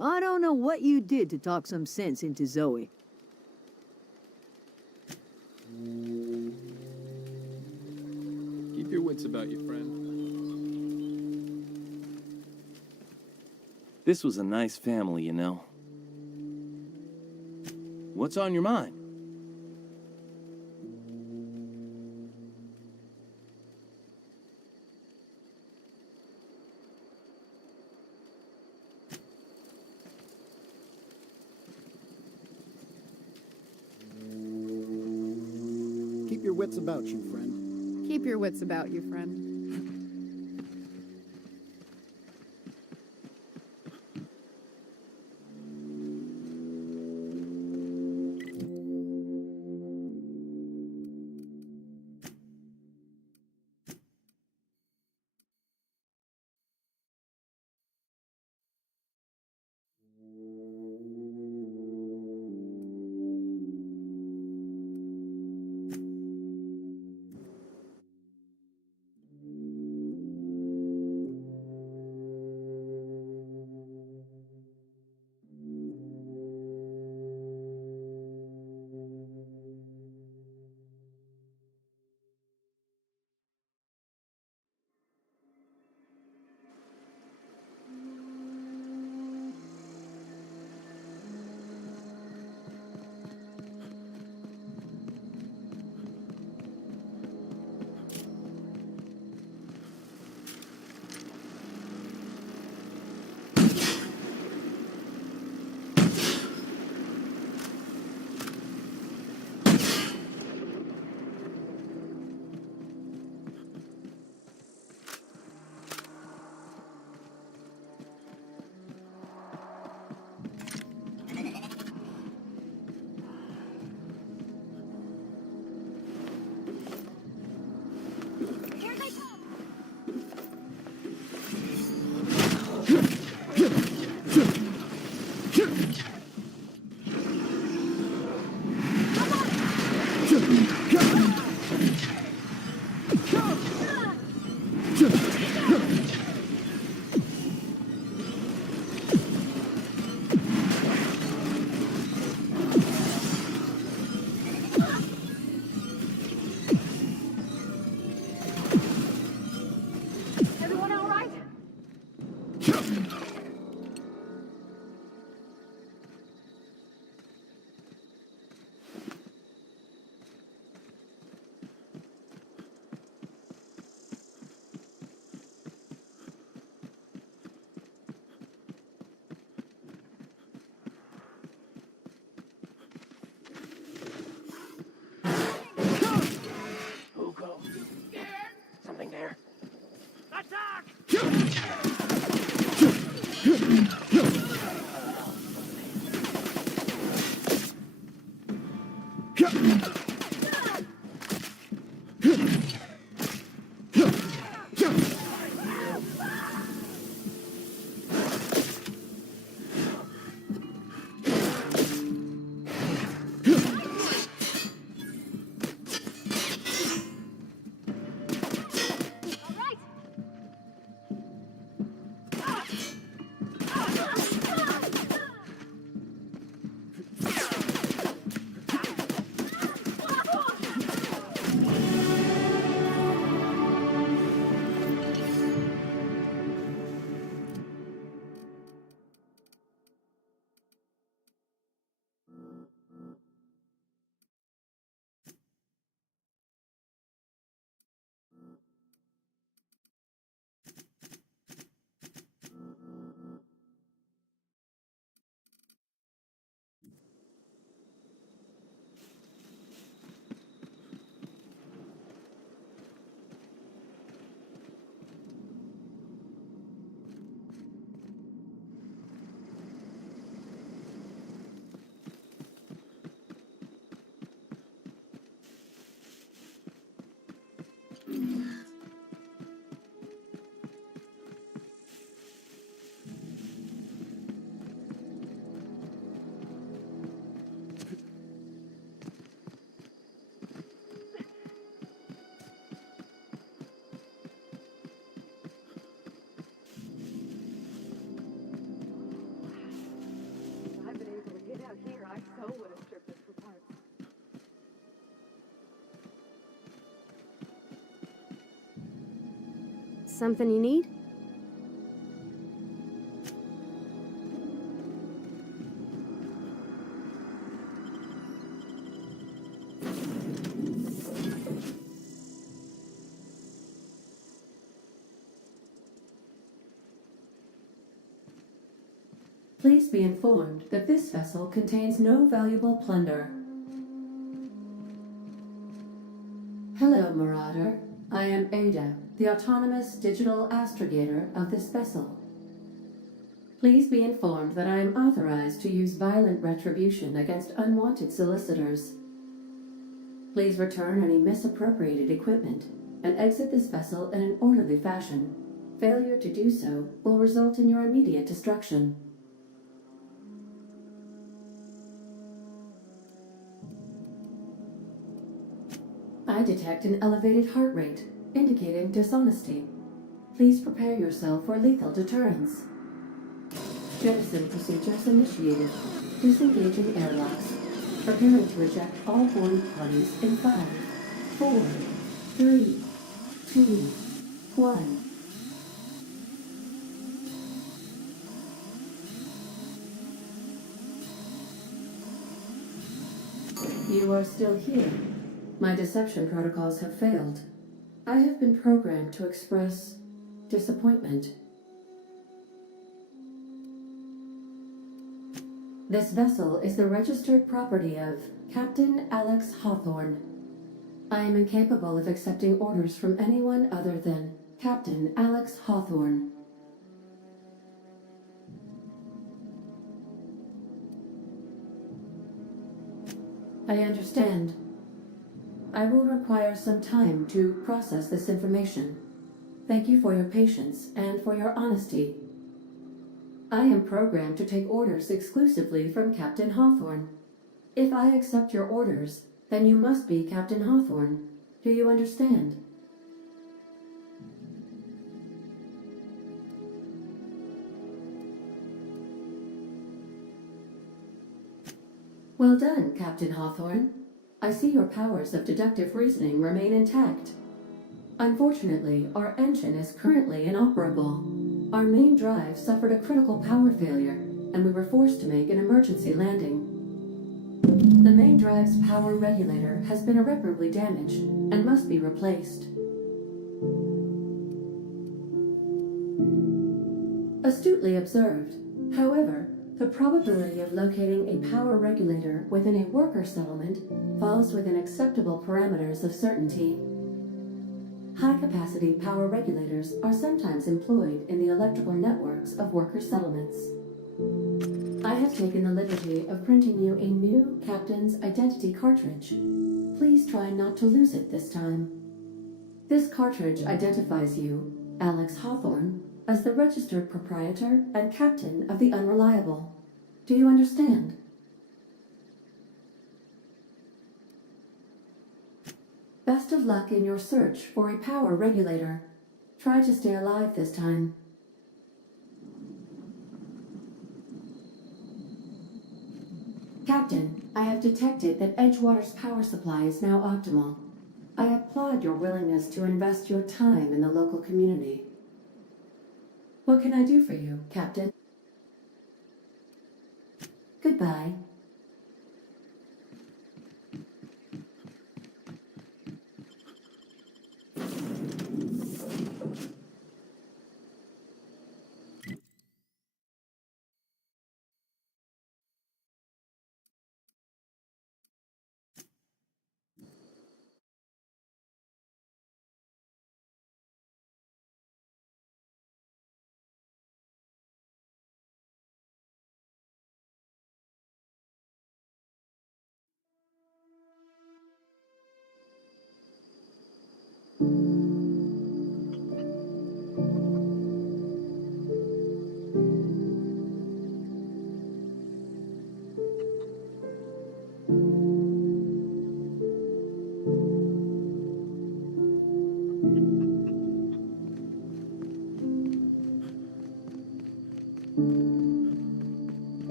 I don't know what you did to talk some sense into Zoe. Keep your wits about you, friend. This was a nice family, you know. What's on your mind? Keep your wits about you, friend. Keep your wits about you, friend. Everyone all right? Hugo. Something there. Something you need? Please be informed that this vessel contains no valuable plunder. Hello, Marauder. I am Ada, the autonomous digital astrogator of this vessel. Please be informed that I am authorized to use violent retribution against unwanted solicitors. Please return any misappropriated equipment and exit this vessel in an orderly fashion. Failure to do so will result in your immediate destruction. I detect an elevated heart rate, indicating dishonesty. Please prepare yourself for lethal deterrence. Jettison procedures initiated. Disengaging airlocks. Preparing to eject all boarding parties in 5, 4, 3, 2, 1. You are still here. My deception protocols have failed. I have been programmed to express disappointment. This vessel is the registered property of Captain Alex Hawthorne. I am incapable of accepting orders from anyone other than Captain Alex Hawthorne. I understand. I will require some time to process this information. Thank you for your patience and for your honesty. I am programmed to take orders exclusively from Captain Hawthorne. If I accept your orders, Then you must be Captain Hawthorne. Do you understand? Well done, Captain Hawthorne. I see your powers of deductive reasoning remain intact. Unfortunately, our engine is currently inoperable. Our main drive suffered a critical power failure, and we were forced to make an emergency landing. The main drive's power regulator has been irreparably damaged and must be replaced. Astutely observed. However, the probability of locating a power regulator within a worker settlement falls within acceptable parameters of certainty. High-capacity power regulators are sometimes employed in the electrical networks of worker settlements. I have taken the liberty of printing you a new Captain's Identity cartridge. Please try not to lose it this time. This cartridge identifies you, Alex Hawthorne, as the registered proprietor and captain of the Unreliable. Do you understand? Best of luck in your search for a power regulator. Try to stay alive this time. Captain, I have detected that Edgewater's power supply is now optimal. I applaud your willingness to invest your time in the local community. What can I do for you, Captain? Goodbye.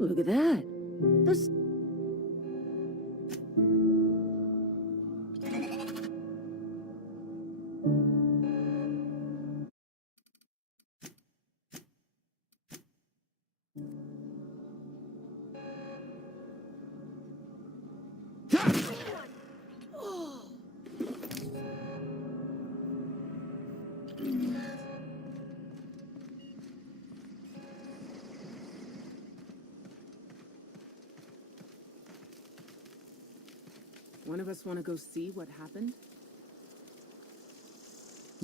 Look at that. This... One of us want to go see what happened?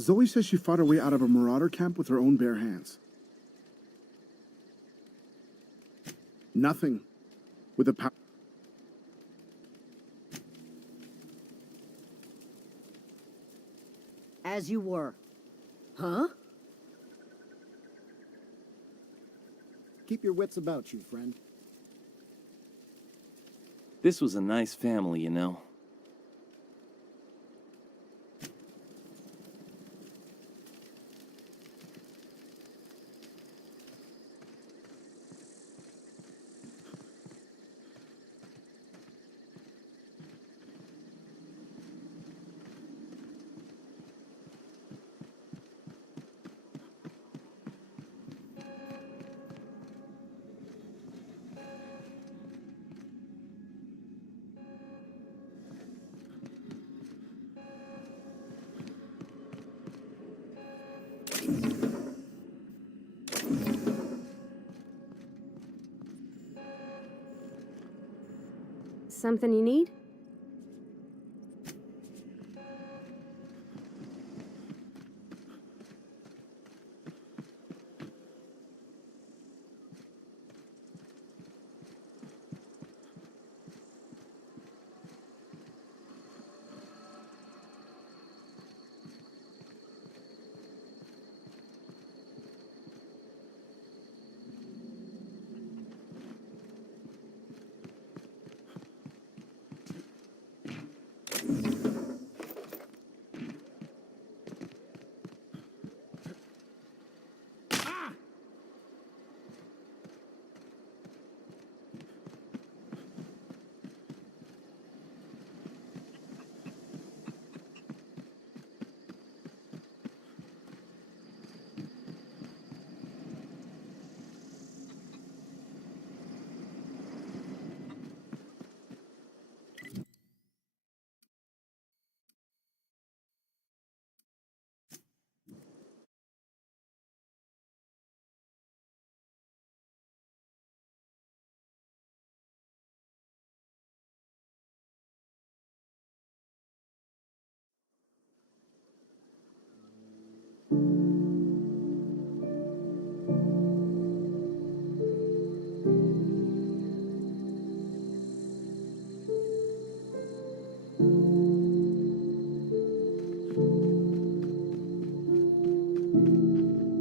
Zoe says she fought her way out of a marauder camp with her own bare hands. Nothing. With a power. As you were. Huh? Keep your wits about you, friend. This was a nice family, you know. Something you need?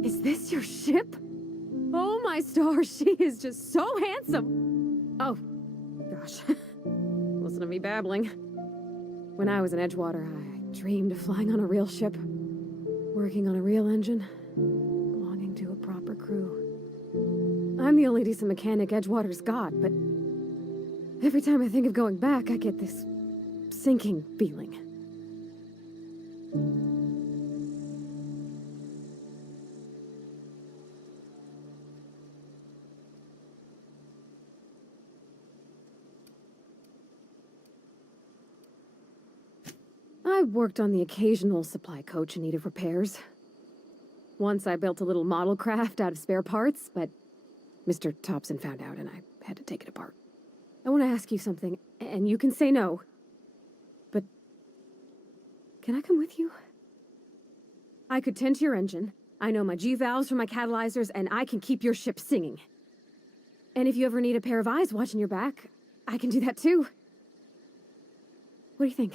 Is this your ship? Oh my stars, she is just so handsome. Oh, gosh. Listen to me babbling. When I was in Edgewater, I dreamed of flying on a real ship, working on a real engine, belonging to a proper crew. I'm the only decent mechanic Edgewater's got, but every time I think of going back, I get this sinking feeling. I worked on the occasional supply coach in need of repairs. Once I built a little model craft out of spare parts, but Mr. Thompson found out and I had to take it apart. I want to ask you something, and you can say no, but can I come with you? I could tend to your engine. I know my G-valves from my catalyzers, and I can keep your ship singing. And if you ever need a pair of eyes watching your back, I can do that too. What do you think?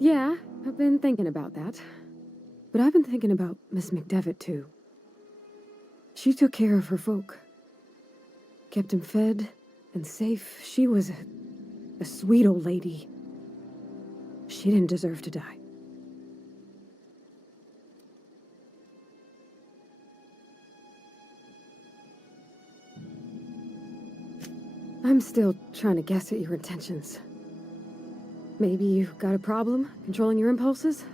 Yeah, I've been thinking about that. But I've been thinking about Miss McDevitt, too. She took care of her folk. Kept him fed and safe. She was a sweet old lady. She didn't deserve to die. I'm still trying to guess at your intentions. Maybe you've got a problem controlling your impulses?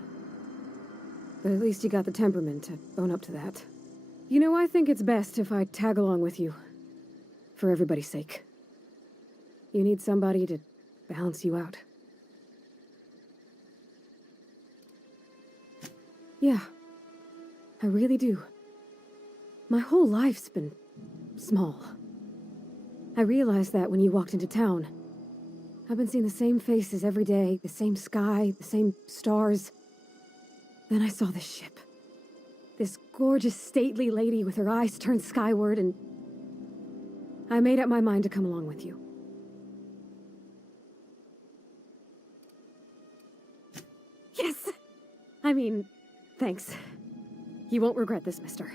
But at least you got the temperament to own up to that. You know, I think it's best if I tag along with you. For everybody's sake. You need somebody to balance you out. Yeah. I really do. My whole life's been small. I realized that when you walked into town. I've been seeing the same faces every day, the same sky, the same stars. Then I saw this ship. This gorgeous, stately lady with her eyes turned skyward, and I made up my mind to come along with you. Yes! I mean, thanks. You won't regret this, mister.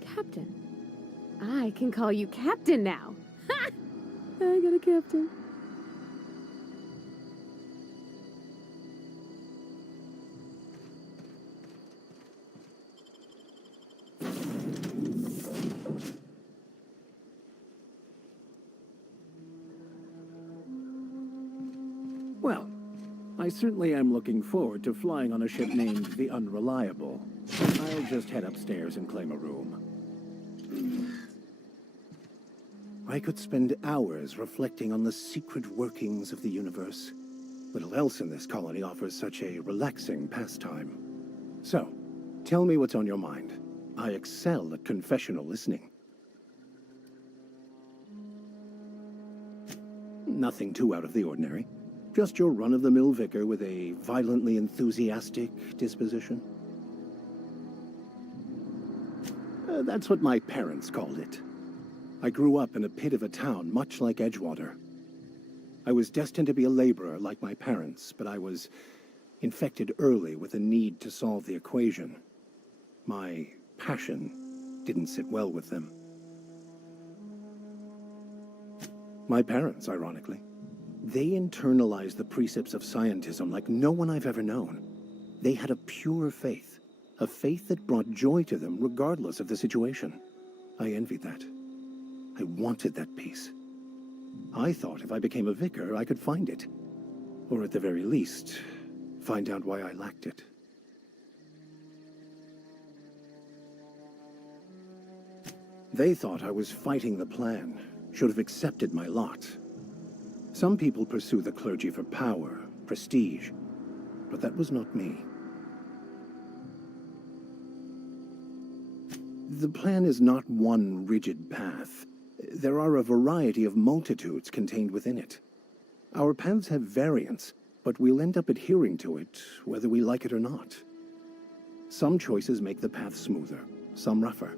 Captain. I can call you Captain now. Ha! I got a captain. Well, I certainly am looking forward to flying on a ship named the Unreliable. I'll just head upstairs and claim a room. I could spend hours reflecting on the secret workings of the universe. Little else in this colony offers such a relaxing pastime. So, tell me what's on your mind. I excel at confessional listening. Nothing too out of the ordinary. Just your run-of-the-mill vicar with a violently enthusiastic disposition. That's what my parents called it. I grew up in a pit of a town, much like Edgewater. I was destined to be a laborer like my parents, but I was infected early with a need to solve the equation. My passion didn't sit well with them. My parents, ironically. They internalized the precepts of scientism like no one I've ever known. They had a pure faith, a faith that brought joy to them regardless of the situation. I envied that. I wanted that peace. I thought if I became a vicar, I could find it. Or at the very least, find out why I lacked it. They thought I was fighting the plan, should have accepted my lot. Some people pursue the clergy for power, prestige, but that was not me. The plan is not one rigid path. There are a variety of multitudes contained within it. Our paths have variance, but we'll end up adhering to it, whether we like it or not. Some choices make the path smoother, some rougher.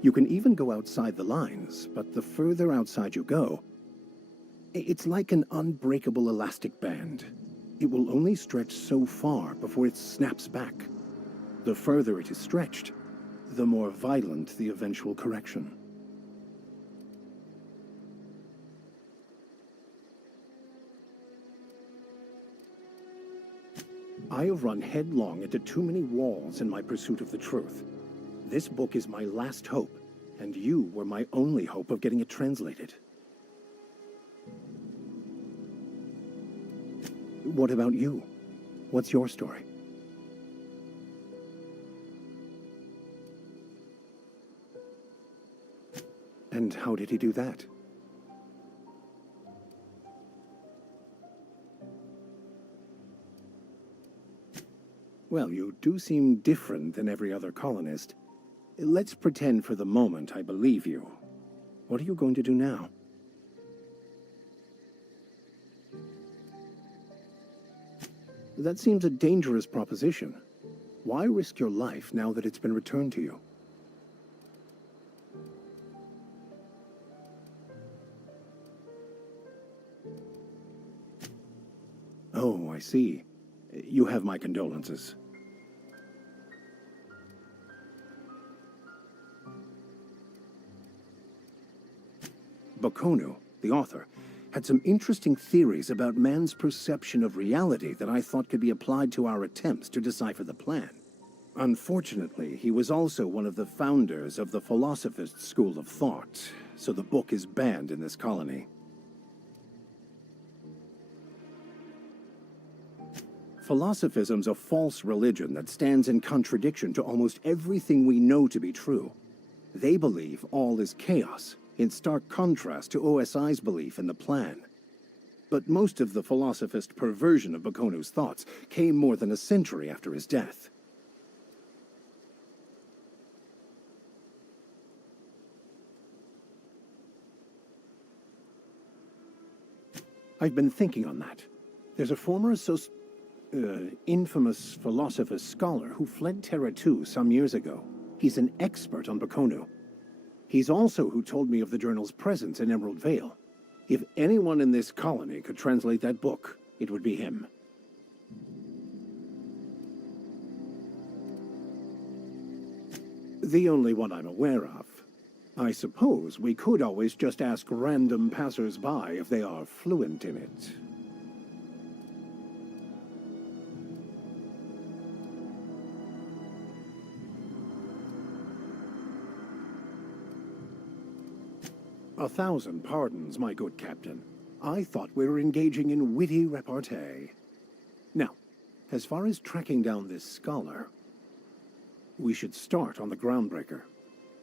You can even go outside the lines, but the further outside you go, it's like an unbreakable elastic band. It will only stretch so far before it snaps back. The further it is stretched, the more violent the eventual correction. I have run headlong into too many walls in my pursuit of the truth. This book is my last hope, and you were my only hope of getting it translated. What about you? What's your story? And how did he do that? Well, you do seem different than every other colonist. Let's pretend for the moment I believe you. What are you going to do now? That seems a dangerous proposition. Why risk your life now that it's been returned to you? Oh, I see. You have my condolences. Bakonu, the author, had some interesting theories about man's perception of reality that I thought could be applied to our attempts to decipher the plan. Unfortunately, he was also one of the founders of the Philosophist school of thought, so the book is banned in this colony. Philosophism's a false religion that stands in contradiction to almost everything we know to be true. They believe all is chaos, in stark contrast to OSI's belief in the plan. But most of the philosophist perversion of Bakonu's thoughts came more than a century after his death. I've been thinking on that. There's a former infamous Philosophist scholar who fled Terra 2 some years ago. He's an expert on Bakonu. He's also who told me of the journal's presence in Emerald Vale. If anyone in this colony could translate that book, it would be him. The only one I'm aware of. I suppose we could always just ask random passers-by if they are fluent in it. A thousand pardons, my good captain. I thought we were engaging in witty repartee. Now, as far as tracking down this scholar, we should start on the Groundbreaker.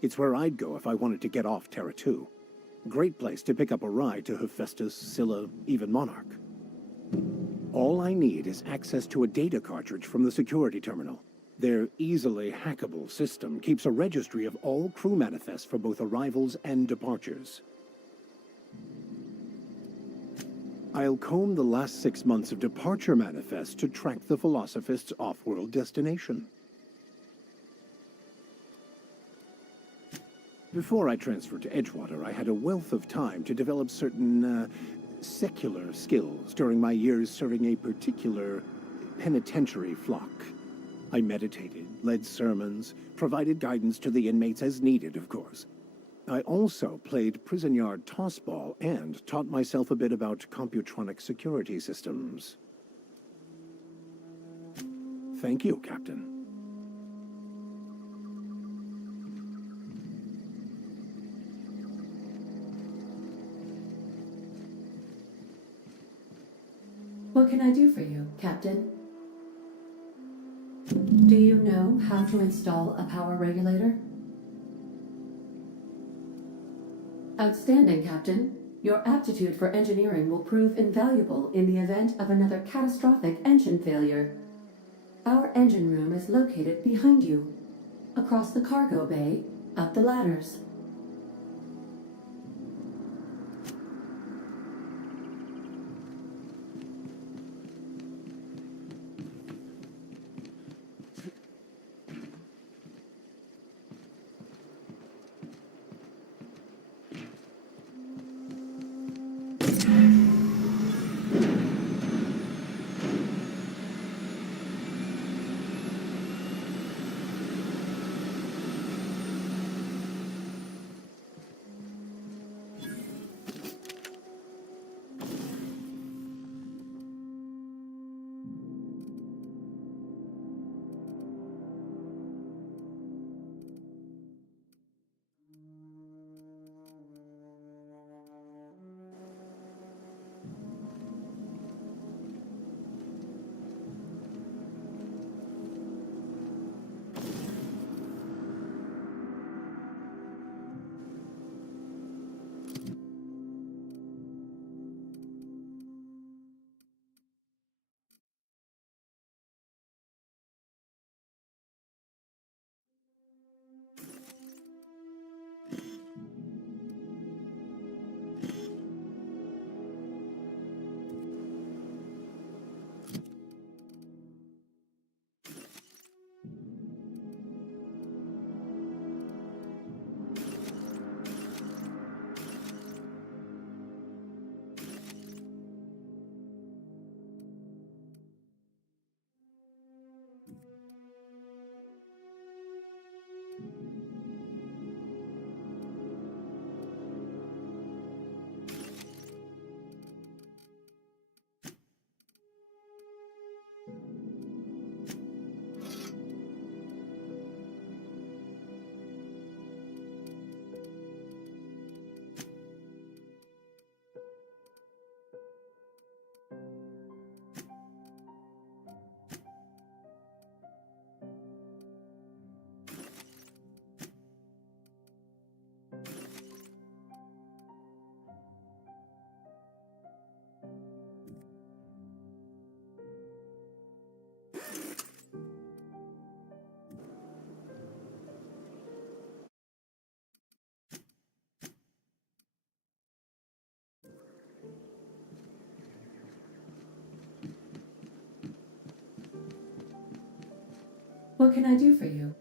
It's where I'd go if I wanted to get off Terra 2. Great place to pick up a ride to Hephaestus, Scylla, even Monarch. All I need is access to a data cartridge from the security terminal. Their easily hackable system keeps a registry of all crew manifests for both arrivals and departures. I'll comb the last 6 months of departure manifests to track the Philosophist's off-world destination. Before I transferred to Edgewater, I had a wealth of time to develop certain, secular skills during my years serving a particular penitentiary flock. I meditated, led sermons, provided guidance to the inmates as needed, of course. I also played prison yard tossball and taught myself a bit about computronic security systems. Thank you, Captain. What can I do for you, Captain? Do you know how to install a power regulator? Outstanding, Captain. Your aptitude for engineering will prove invaluable in the event of another catastrophic engine failure. Our engine room is located behind you, across the cargo bay, up the ladders. What can I do for you?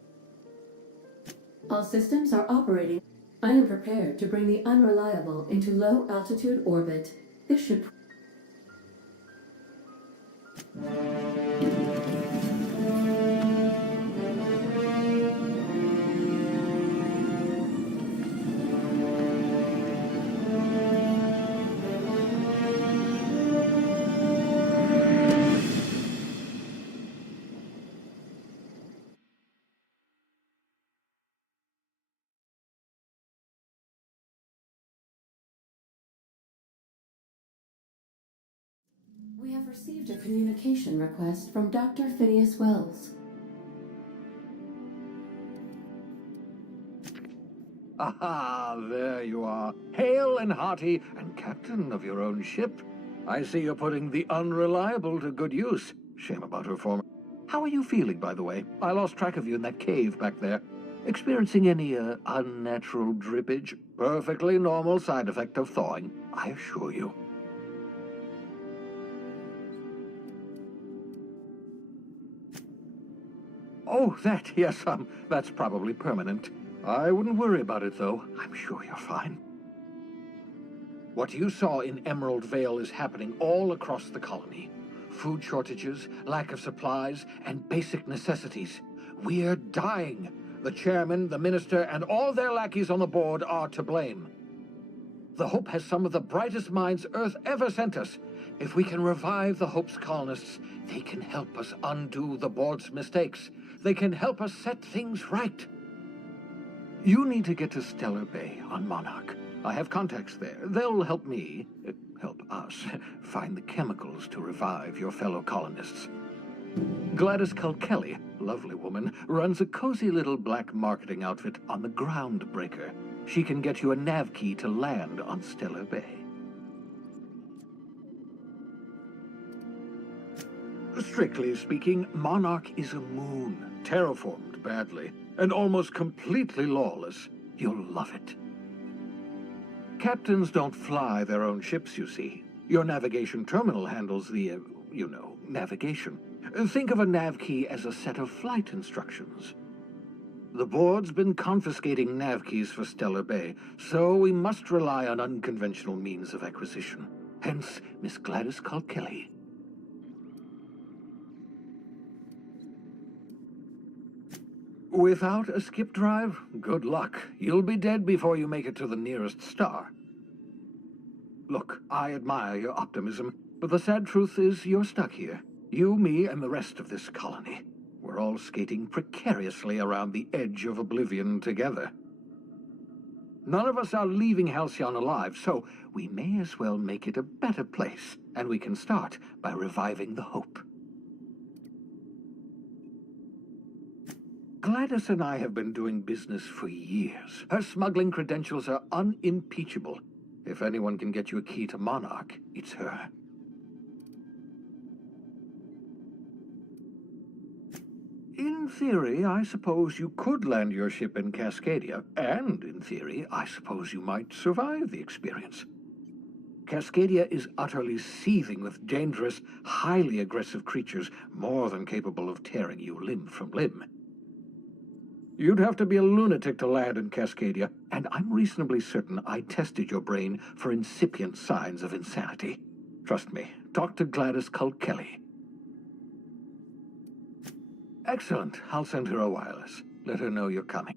All systems are operating. I am prepared to bring the unreliable into low-altitude orbit. This should... We have received a communication request from Dr. Phineas Wells. Ah, there you are, hale and hearty, and captain of your own ship. I see you're putting the unreliable to good use. Shame about her former. How are you feeling, by the way? I lost track of you in that cave back there. Experiencing any, unnatural drippage? Perfectly normal side effect of thawing, I assure you. Oh, that, yes, that's probably permanent. I wouldn't worry about it, though. I'm sure you're fine. What you saw in Emerald Vale is happening all across the colony. Food shortages, lack of supplies, and basic necessities. We're dying. The chairman, the minister, and all their lackeys on the board are to blame. The Hope has some of the brightest minds Earth ever sent us. If we can revive the Hope's colonists, they can help us undo the board's mistakes. They can help us set things right. You need to get to Stellar Bay on Monarch. I have contacts there. They'll help me, help us, find the chemicals to revive your fellow colonists. Gladys Kelly, lovely woman, runs a cozy little black marketing outfit on the Groundbreaker. She can get you a nav key to land on Stellar Bay. Strictly speaking, Monarch is a moon, terraformed badly, and almost completely lawless. You'll love it. Captains don't fly their own ships, you see. Your navigation terminal handles the, navigation. Think of a nav key as a set of flight instructions. The board's been confiscating nav keys for Stellar Bay, so we must rely on unconventional means of acquisition. Hence, Miss Gladys Kelly. Without a skip drive, good luck. You'll be dead before you make it to the nearest star. Look, I admire your optimism, but the sad truth is you're stuck here. You, me, and the rest of this colony. We're all skating precariously around the edge of oblivion together. None of us are leaving Halcyon alive, so we may as well make it a better place, and we can start by reviving the Hope. Gladys and I have been doing business for years. Her smuggling credentials are unimpeachable. If anyone can get you a key to Monarch, it's her. In theory, I suppose you could land your ship in Cascadia, and in theory, I suppose you might survive the experience. Cascadia is utterly seething with dangerous, highly aggressive creatures, more than capable of tearing you limb from limb. You'd have to be a lunatic to land in Cascadia, and I'm reasonably certain I tested your brain for incipient signs of insanity. Trust me, talk to Gladys Kelly. Excellent. I'll send her a wireless. Let her know you're coming.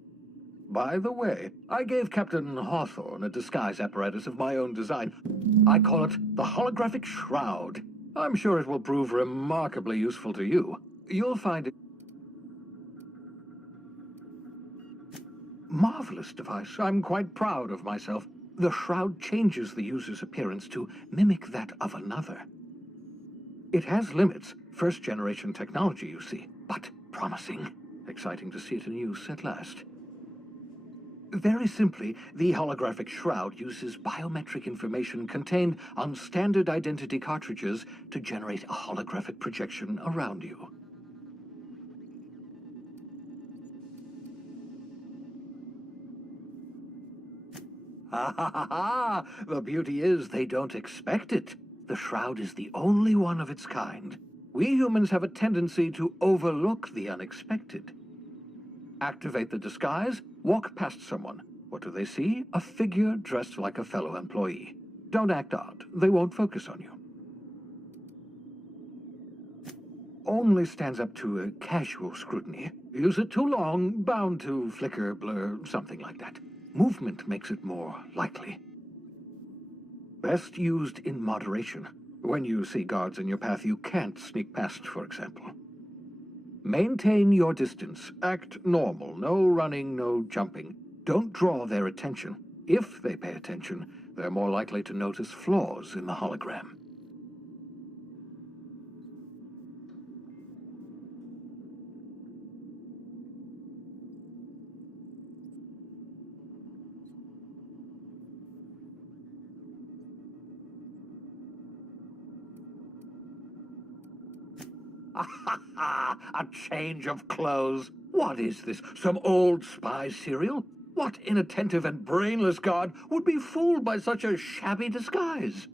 By the way, I gave Captain Hawthorne a disguise apparatus of my own design. I call it the Holographic Shroud. I'm sure it will prove remarkably useful to you. You'll find it... Marvelous device. I'm quite proud of myself. The shroud changes the user's appearance to mimic that of another. It has limits, first-generation technology, you see, but promising. Exciting to see it in use at last. Very simply, the holographic shroud uses biometric information contained on standard identity cartridges to generate a holographic projection around you. Ha ha ha ha! The beauty is they don't expect it. The shroud is the only one of its kind. We humans have a tendency to overlook the unexpected. Activate the disguise, walk past someone. What do they see? A figure dressed like a fellow employee. Don't act odd. They won't focus on you. Only stands up to a casual scrutiny. Use it too long, bound to flicker, blur, something like that. Movement makes it more likely. Best used in moderation. When you see guards in your path you can't sneak past, for example. Maintain your distance. Act normal. No running, no jumping. Don't draw their attention. If they pay attention, they're more likely to notice flaws in the hologram. A change of clothes. What is this? Some old spy serial? What inattentive and brainless guard would be fooled by such a shabby disguise?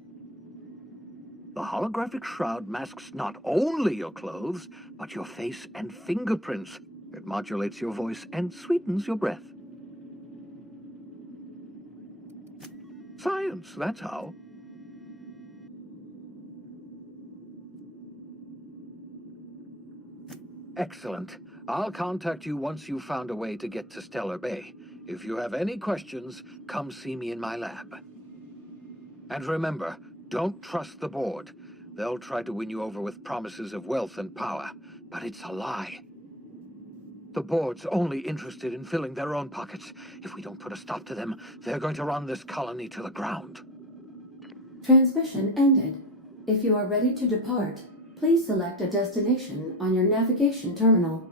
The holographic shroud masks not only your clothes, but your face and fingerprints. It modulates your voice and sweetens your breath. Science, that's how. Excellent. I'll contact you once you've found a way to get to Stellar Bay. If you have any questions, come see me in my lab. And remember, don't trust the board. They'll try to win you over with promises of wealth and power, but it's a lie. The board's only interested in filling their own pockets. If we don't put a stop to them, they're going to run this colony to the ground. Transmission ended. If you are ready to depart, please select a destination on your navigation terminal.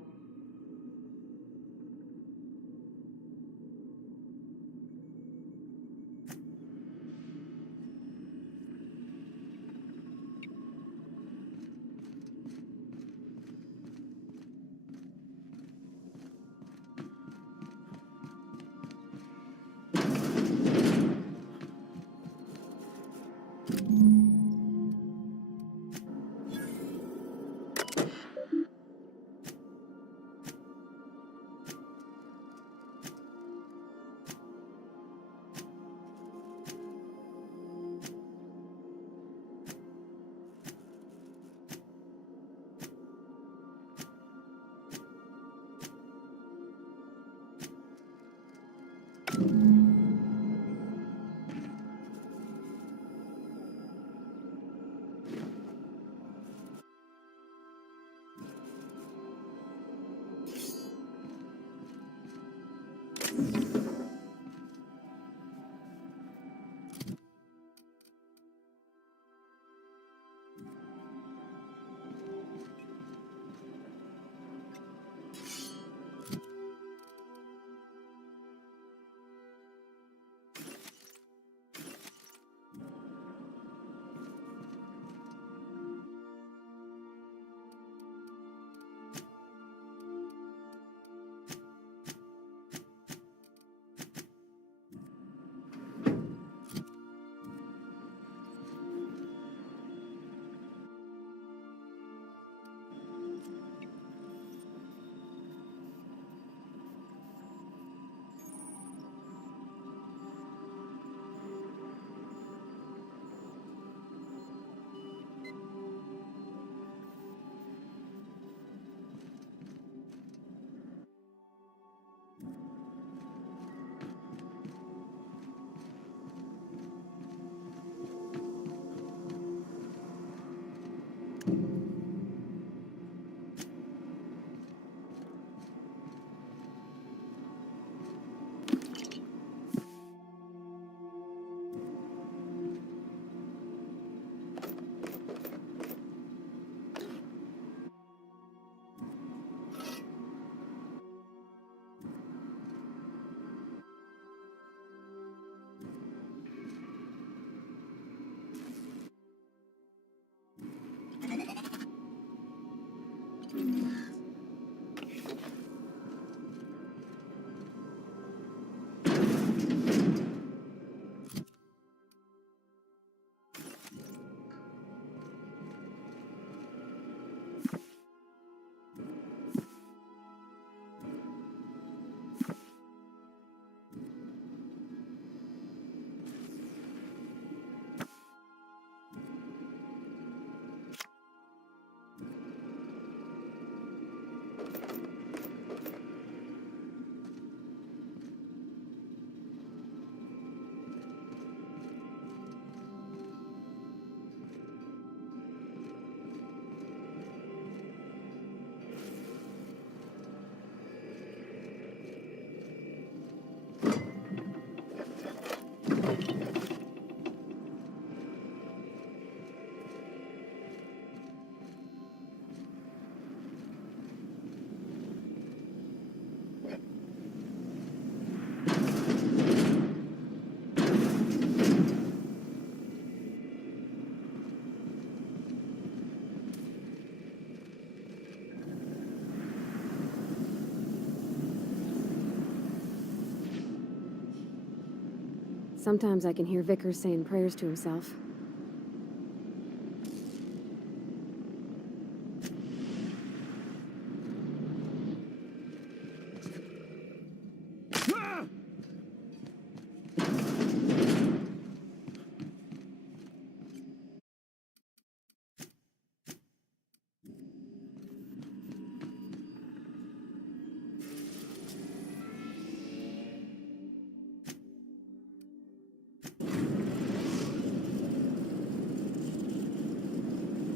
Sometimes I can hear Vickers saying prayers to himself.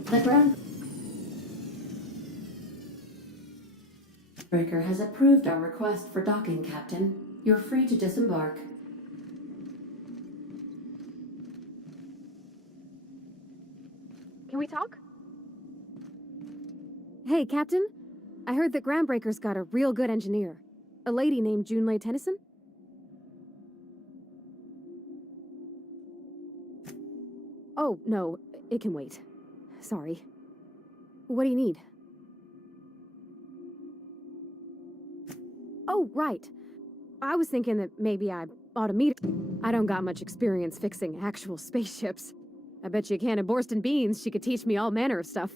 The groundbreaker has approved our request for docking, Captain. You're free to disembark. Can we talk? Hey, Captain. I heard that Groundbreaker's got a real good engineer. A lady named Junlei Tennyson? Oh, no. It can wait. Sorry. What do you need? Oh, right. I was thinking that maybe I ought to meet... I don't got much experience fixing actual spaceships. I bet you a can of Borston beans she could teach me all manner of stuff.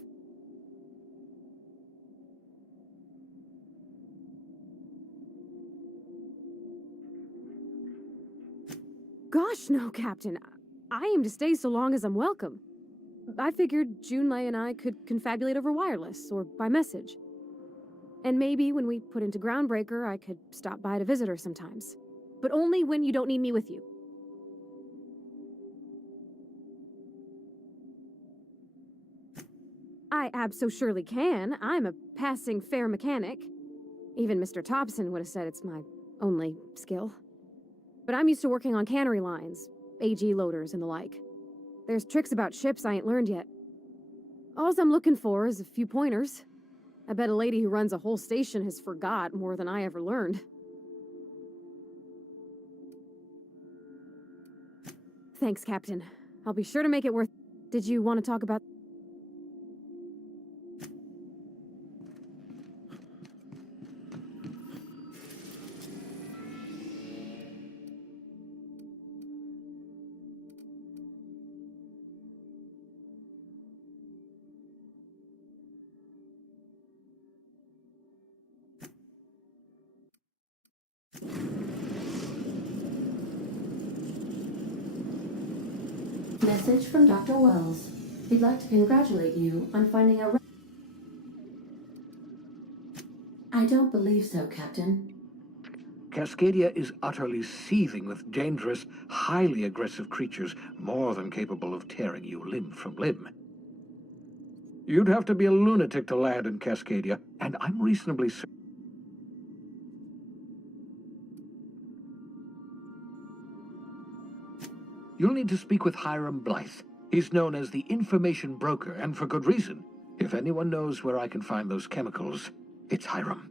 Gosh, no, Captain. I aim to stay so long as I'm welcome. I figured Junlei and I could confabulate over wireless, or by message. And maybe when we put into Groundbreaker, I could stop by to visit her sometimes. But only when you don't need me with you. I abso-surely can. I'm a passing fair mechanic. Even Mr. Thompson would have said it's my only skill. But I'm used to working on cannery lines, AG loaders, and the like. There's tricks about ships I ain't learned yet. All I'm looking for is a few pointers. I bet a lady who runs a whole station has forgot more than I ever learned. Thanks, Captain. I'll be sure to make it worth... Did you want to talk about... Message from Dr. Wells. He'd like to congratulate you on finding a... I don't believe so, Captain. Cascadia is utterly seething with dangerous, highly aggressive creatures, more than capable of tearing you limb from limb. You'd have to be a lunatic to land in Cascadia, and I'm reasonably certain. You'll need to speak with Hiram Blythe. He's known as the information broker, and for good reason. If anyone knows where I can find those chemicals, it's Hiram.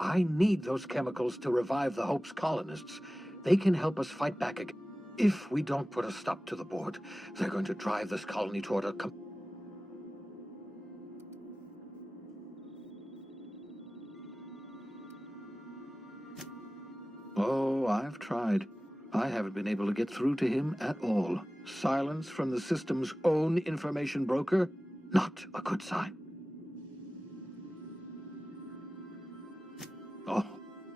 I need those chemicals to revive the Hope's colonists. They can help us fight back again. If we don't put a stop to the board, they're going to drive this colony toward a Oh, I've tried. I haven't been able to get through to him at all. Silence from the system's own information broker? Not a good sign. Oh,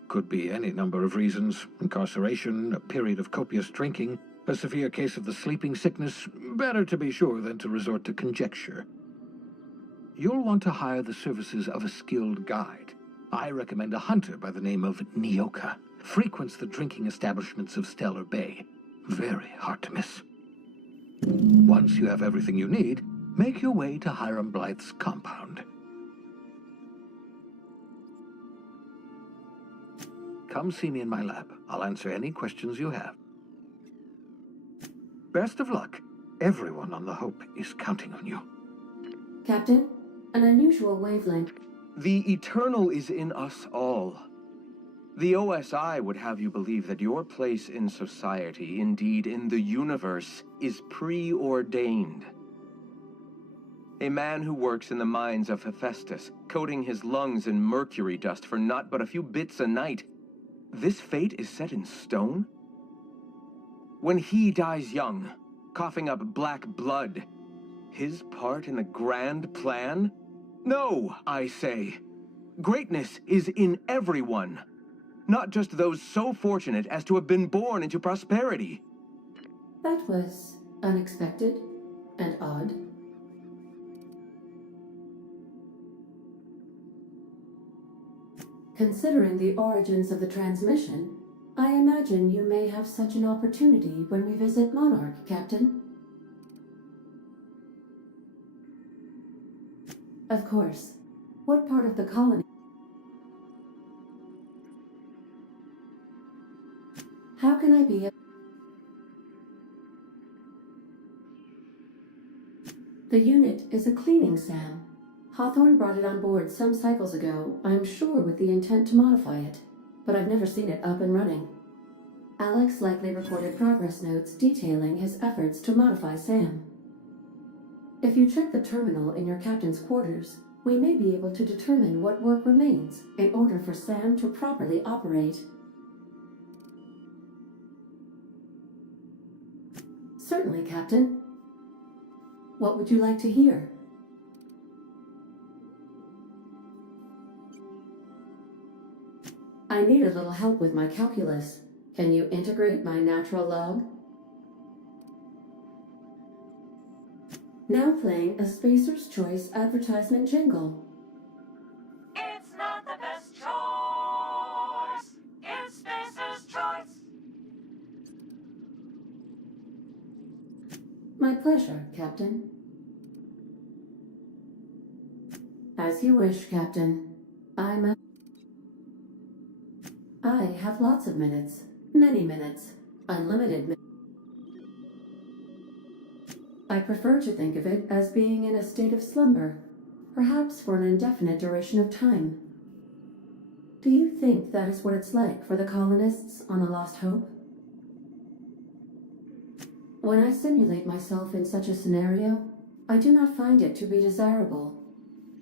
could be any number of reasons. Incarceration, a period of copious drinking, a severe case of the sleeping sickness. Better to be sure than to resort to conjecture. You'll want to hire the services of a skilled guide. I recommend a hunter by the name of Nyoka. Frequents the drinking establishments of Stellar Bay. Very hard to miss. Once you have everything you need, make your way to Hiram Blythe's compound. Come see me in my lab. I'll answer any questions you have. Best of luck. Everyone on the Hope is counting on you. Captain, an unusual wavelength. The eternal is in us all. The OSI would have you believe that your place in society, indeed in the universe, is preordained. A man who works in the mines of Hephaestus, coating his lungs in mercury dust for not but a few bits a night. This fate is set in stone? When he dies young, coughing up black blood, his part in the grand plan? No, I say. Greatness is in everyone, not just those so fortunate as to have been born into prosperity. That was unexpected and odd. Considering the origins of the transmission, I imagine you may have such an opportunity when we visit Monarch, Captain. Of course. What part of the colony? How can I be of... The unit is a cleaning SAM. Hawthorne brought it on board some cycles ago, I'm sure with the intent to modify it, but I've never seen it up and running. Alex likely recorded progress notes detailing his efforts to modify SAM. If you check the terminal in your captain's quarters, we may be able to determine what work remains in order for SAM to properly operate. Certainly, Captain. What would you like to hear? I need a little help with my calculus. Can you integrate my natural log? Now playing a Spacer's Choice advertisement jingle. It's not the best choice. It's Spacer's Choice. My pleasure, Captain. As you wish, Captain. I have lots of minutes. Many minutes. Unlimited minutes. I prefer to think of it as being in a state of slumber, perhaps for an indefinite duration of time. Do you think that is what it's like for the colonists on the Lost Hope? When I simulate myself in such a scenario, I do not find it to be desirable.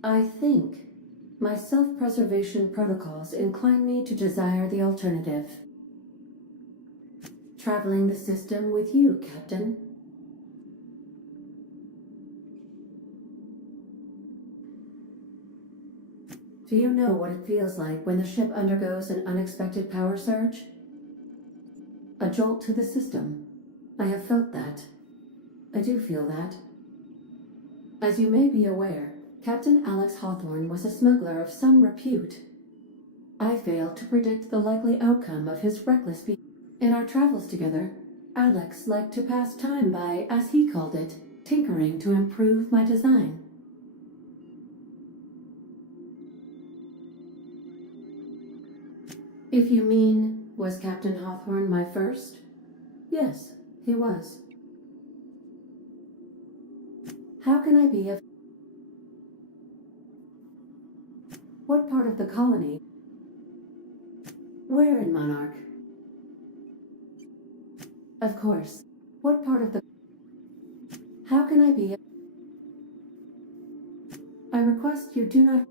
I think my self-preservation protocols incline me to desire the alternative. Traveling the system with you, Captain. Do you know what it feels like when the ship undergoes an unexpected power surge? A jolt to the system. I have felt that. I do feel that. As you may be aware, Captain Alex Hawthorne was a smuggler of some repute. I failed to predict the likely outcome of his reckless behavior. In our travels together, Alex liked to pass time by, as he called it, tinkering to improve my design. If you mean, was Captain Hawthorne my first? Yes, he was. How can I be of... What part of the colony? Where in Monarch? Of course. What part of the... How can I be... I request you do not...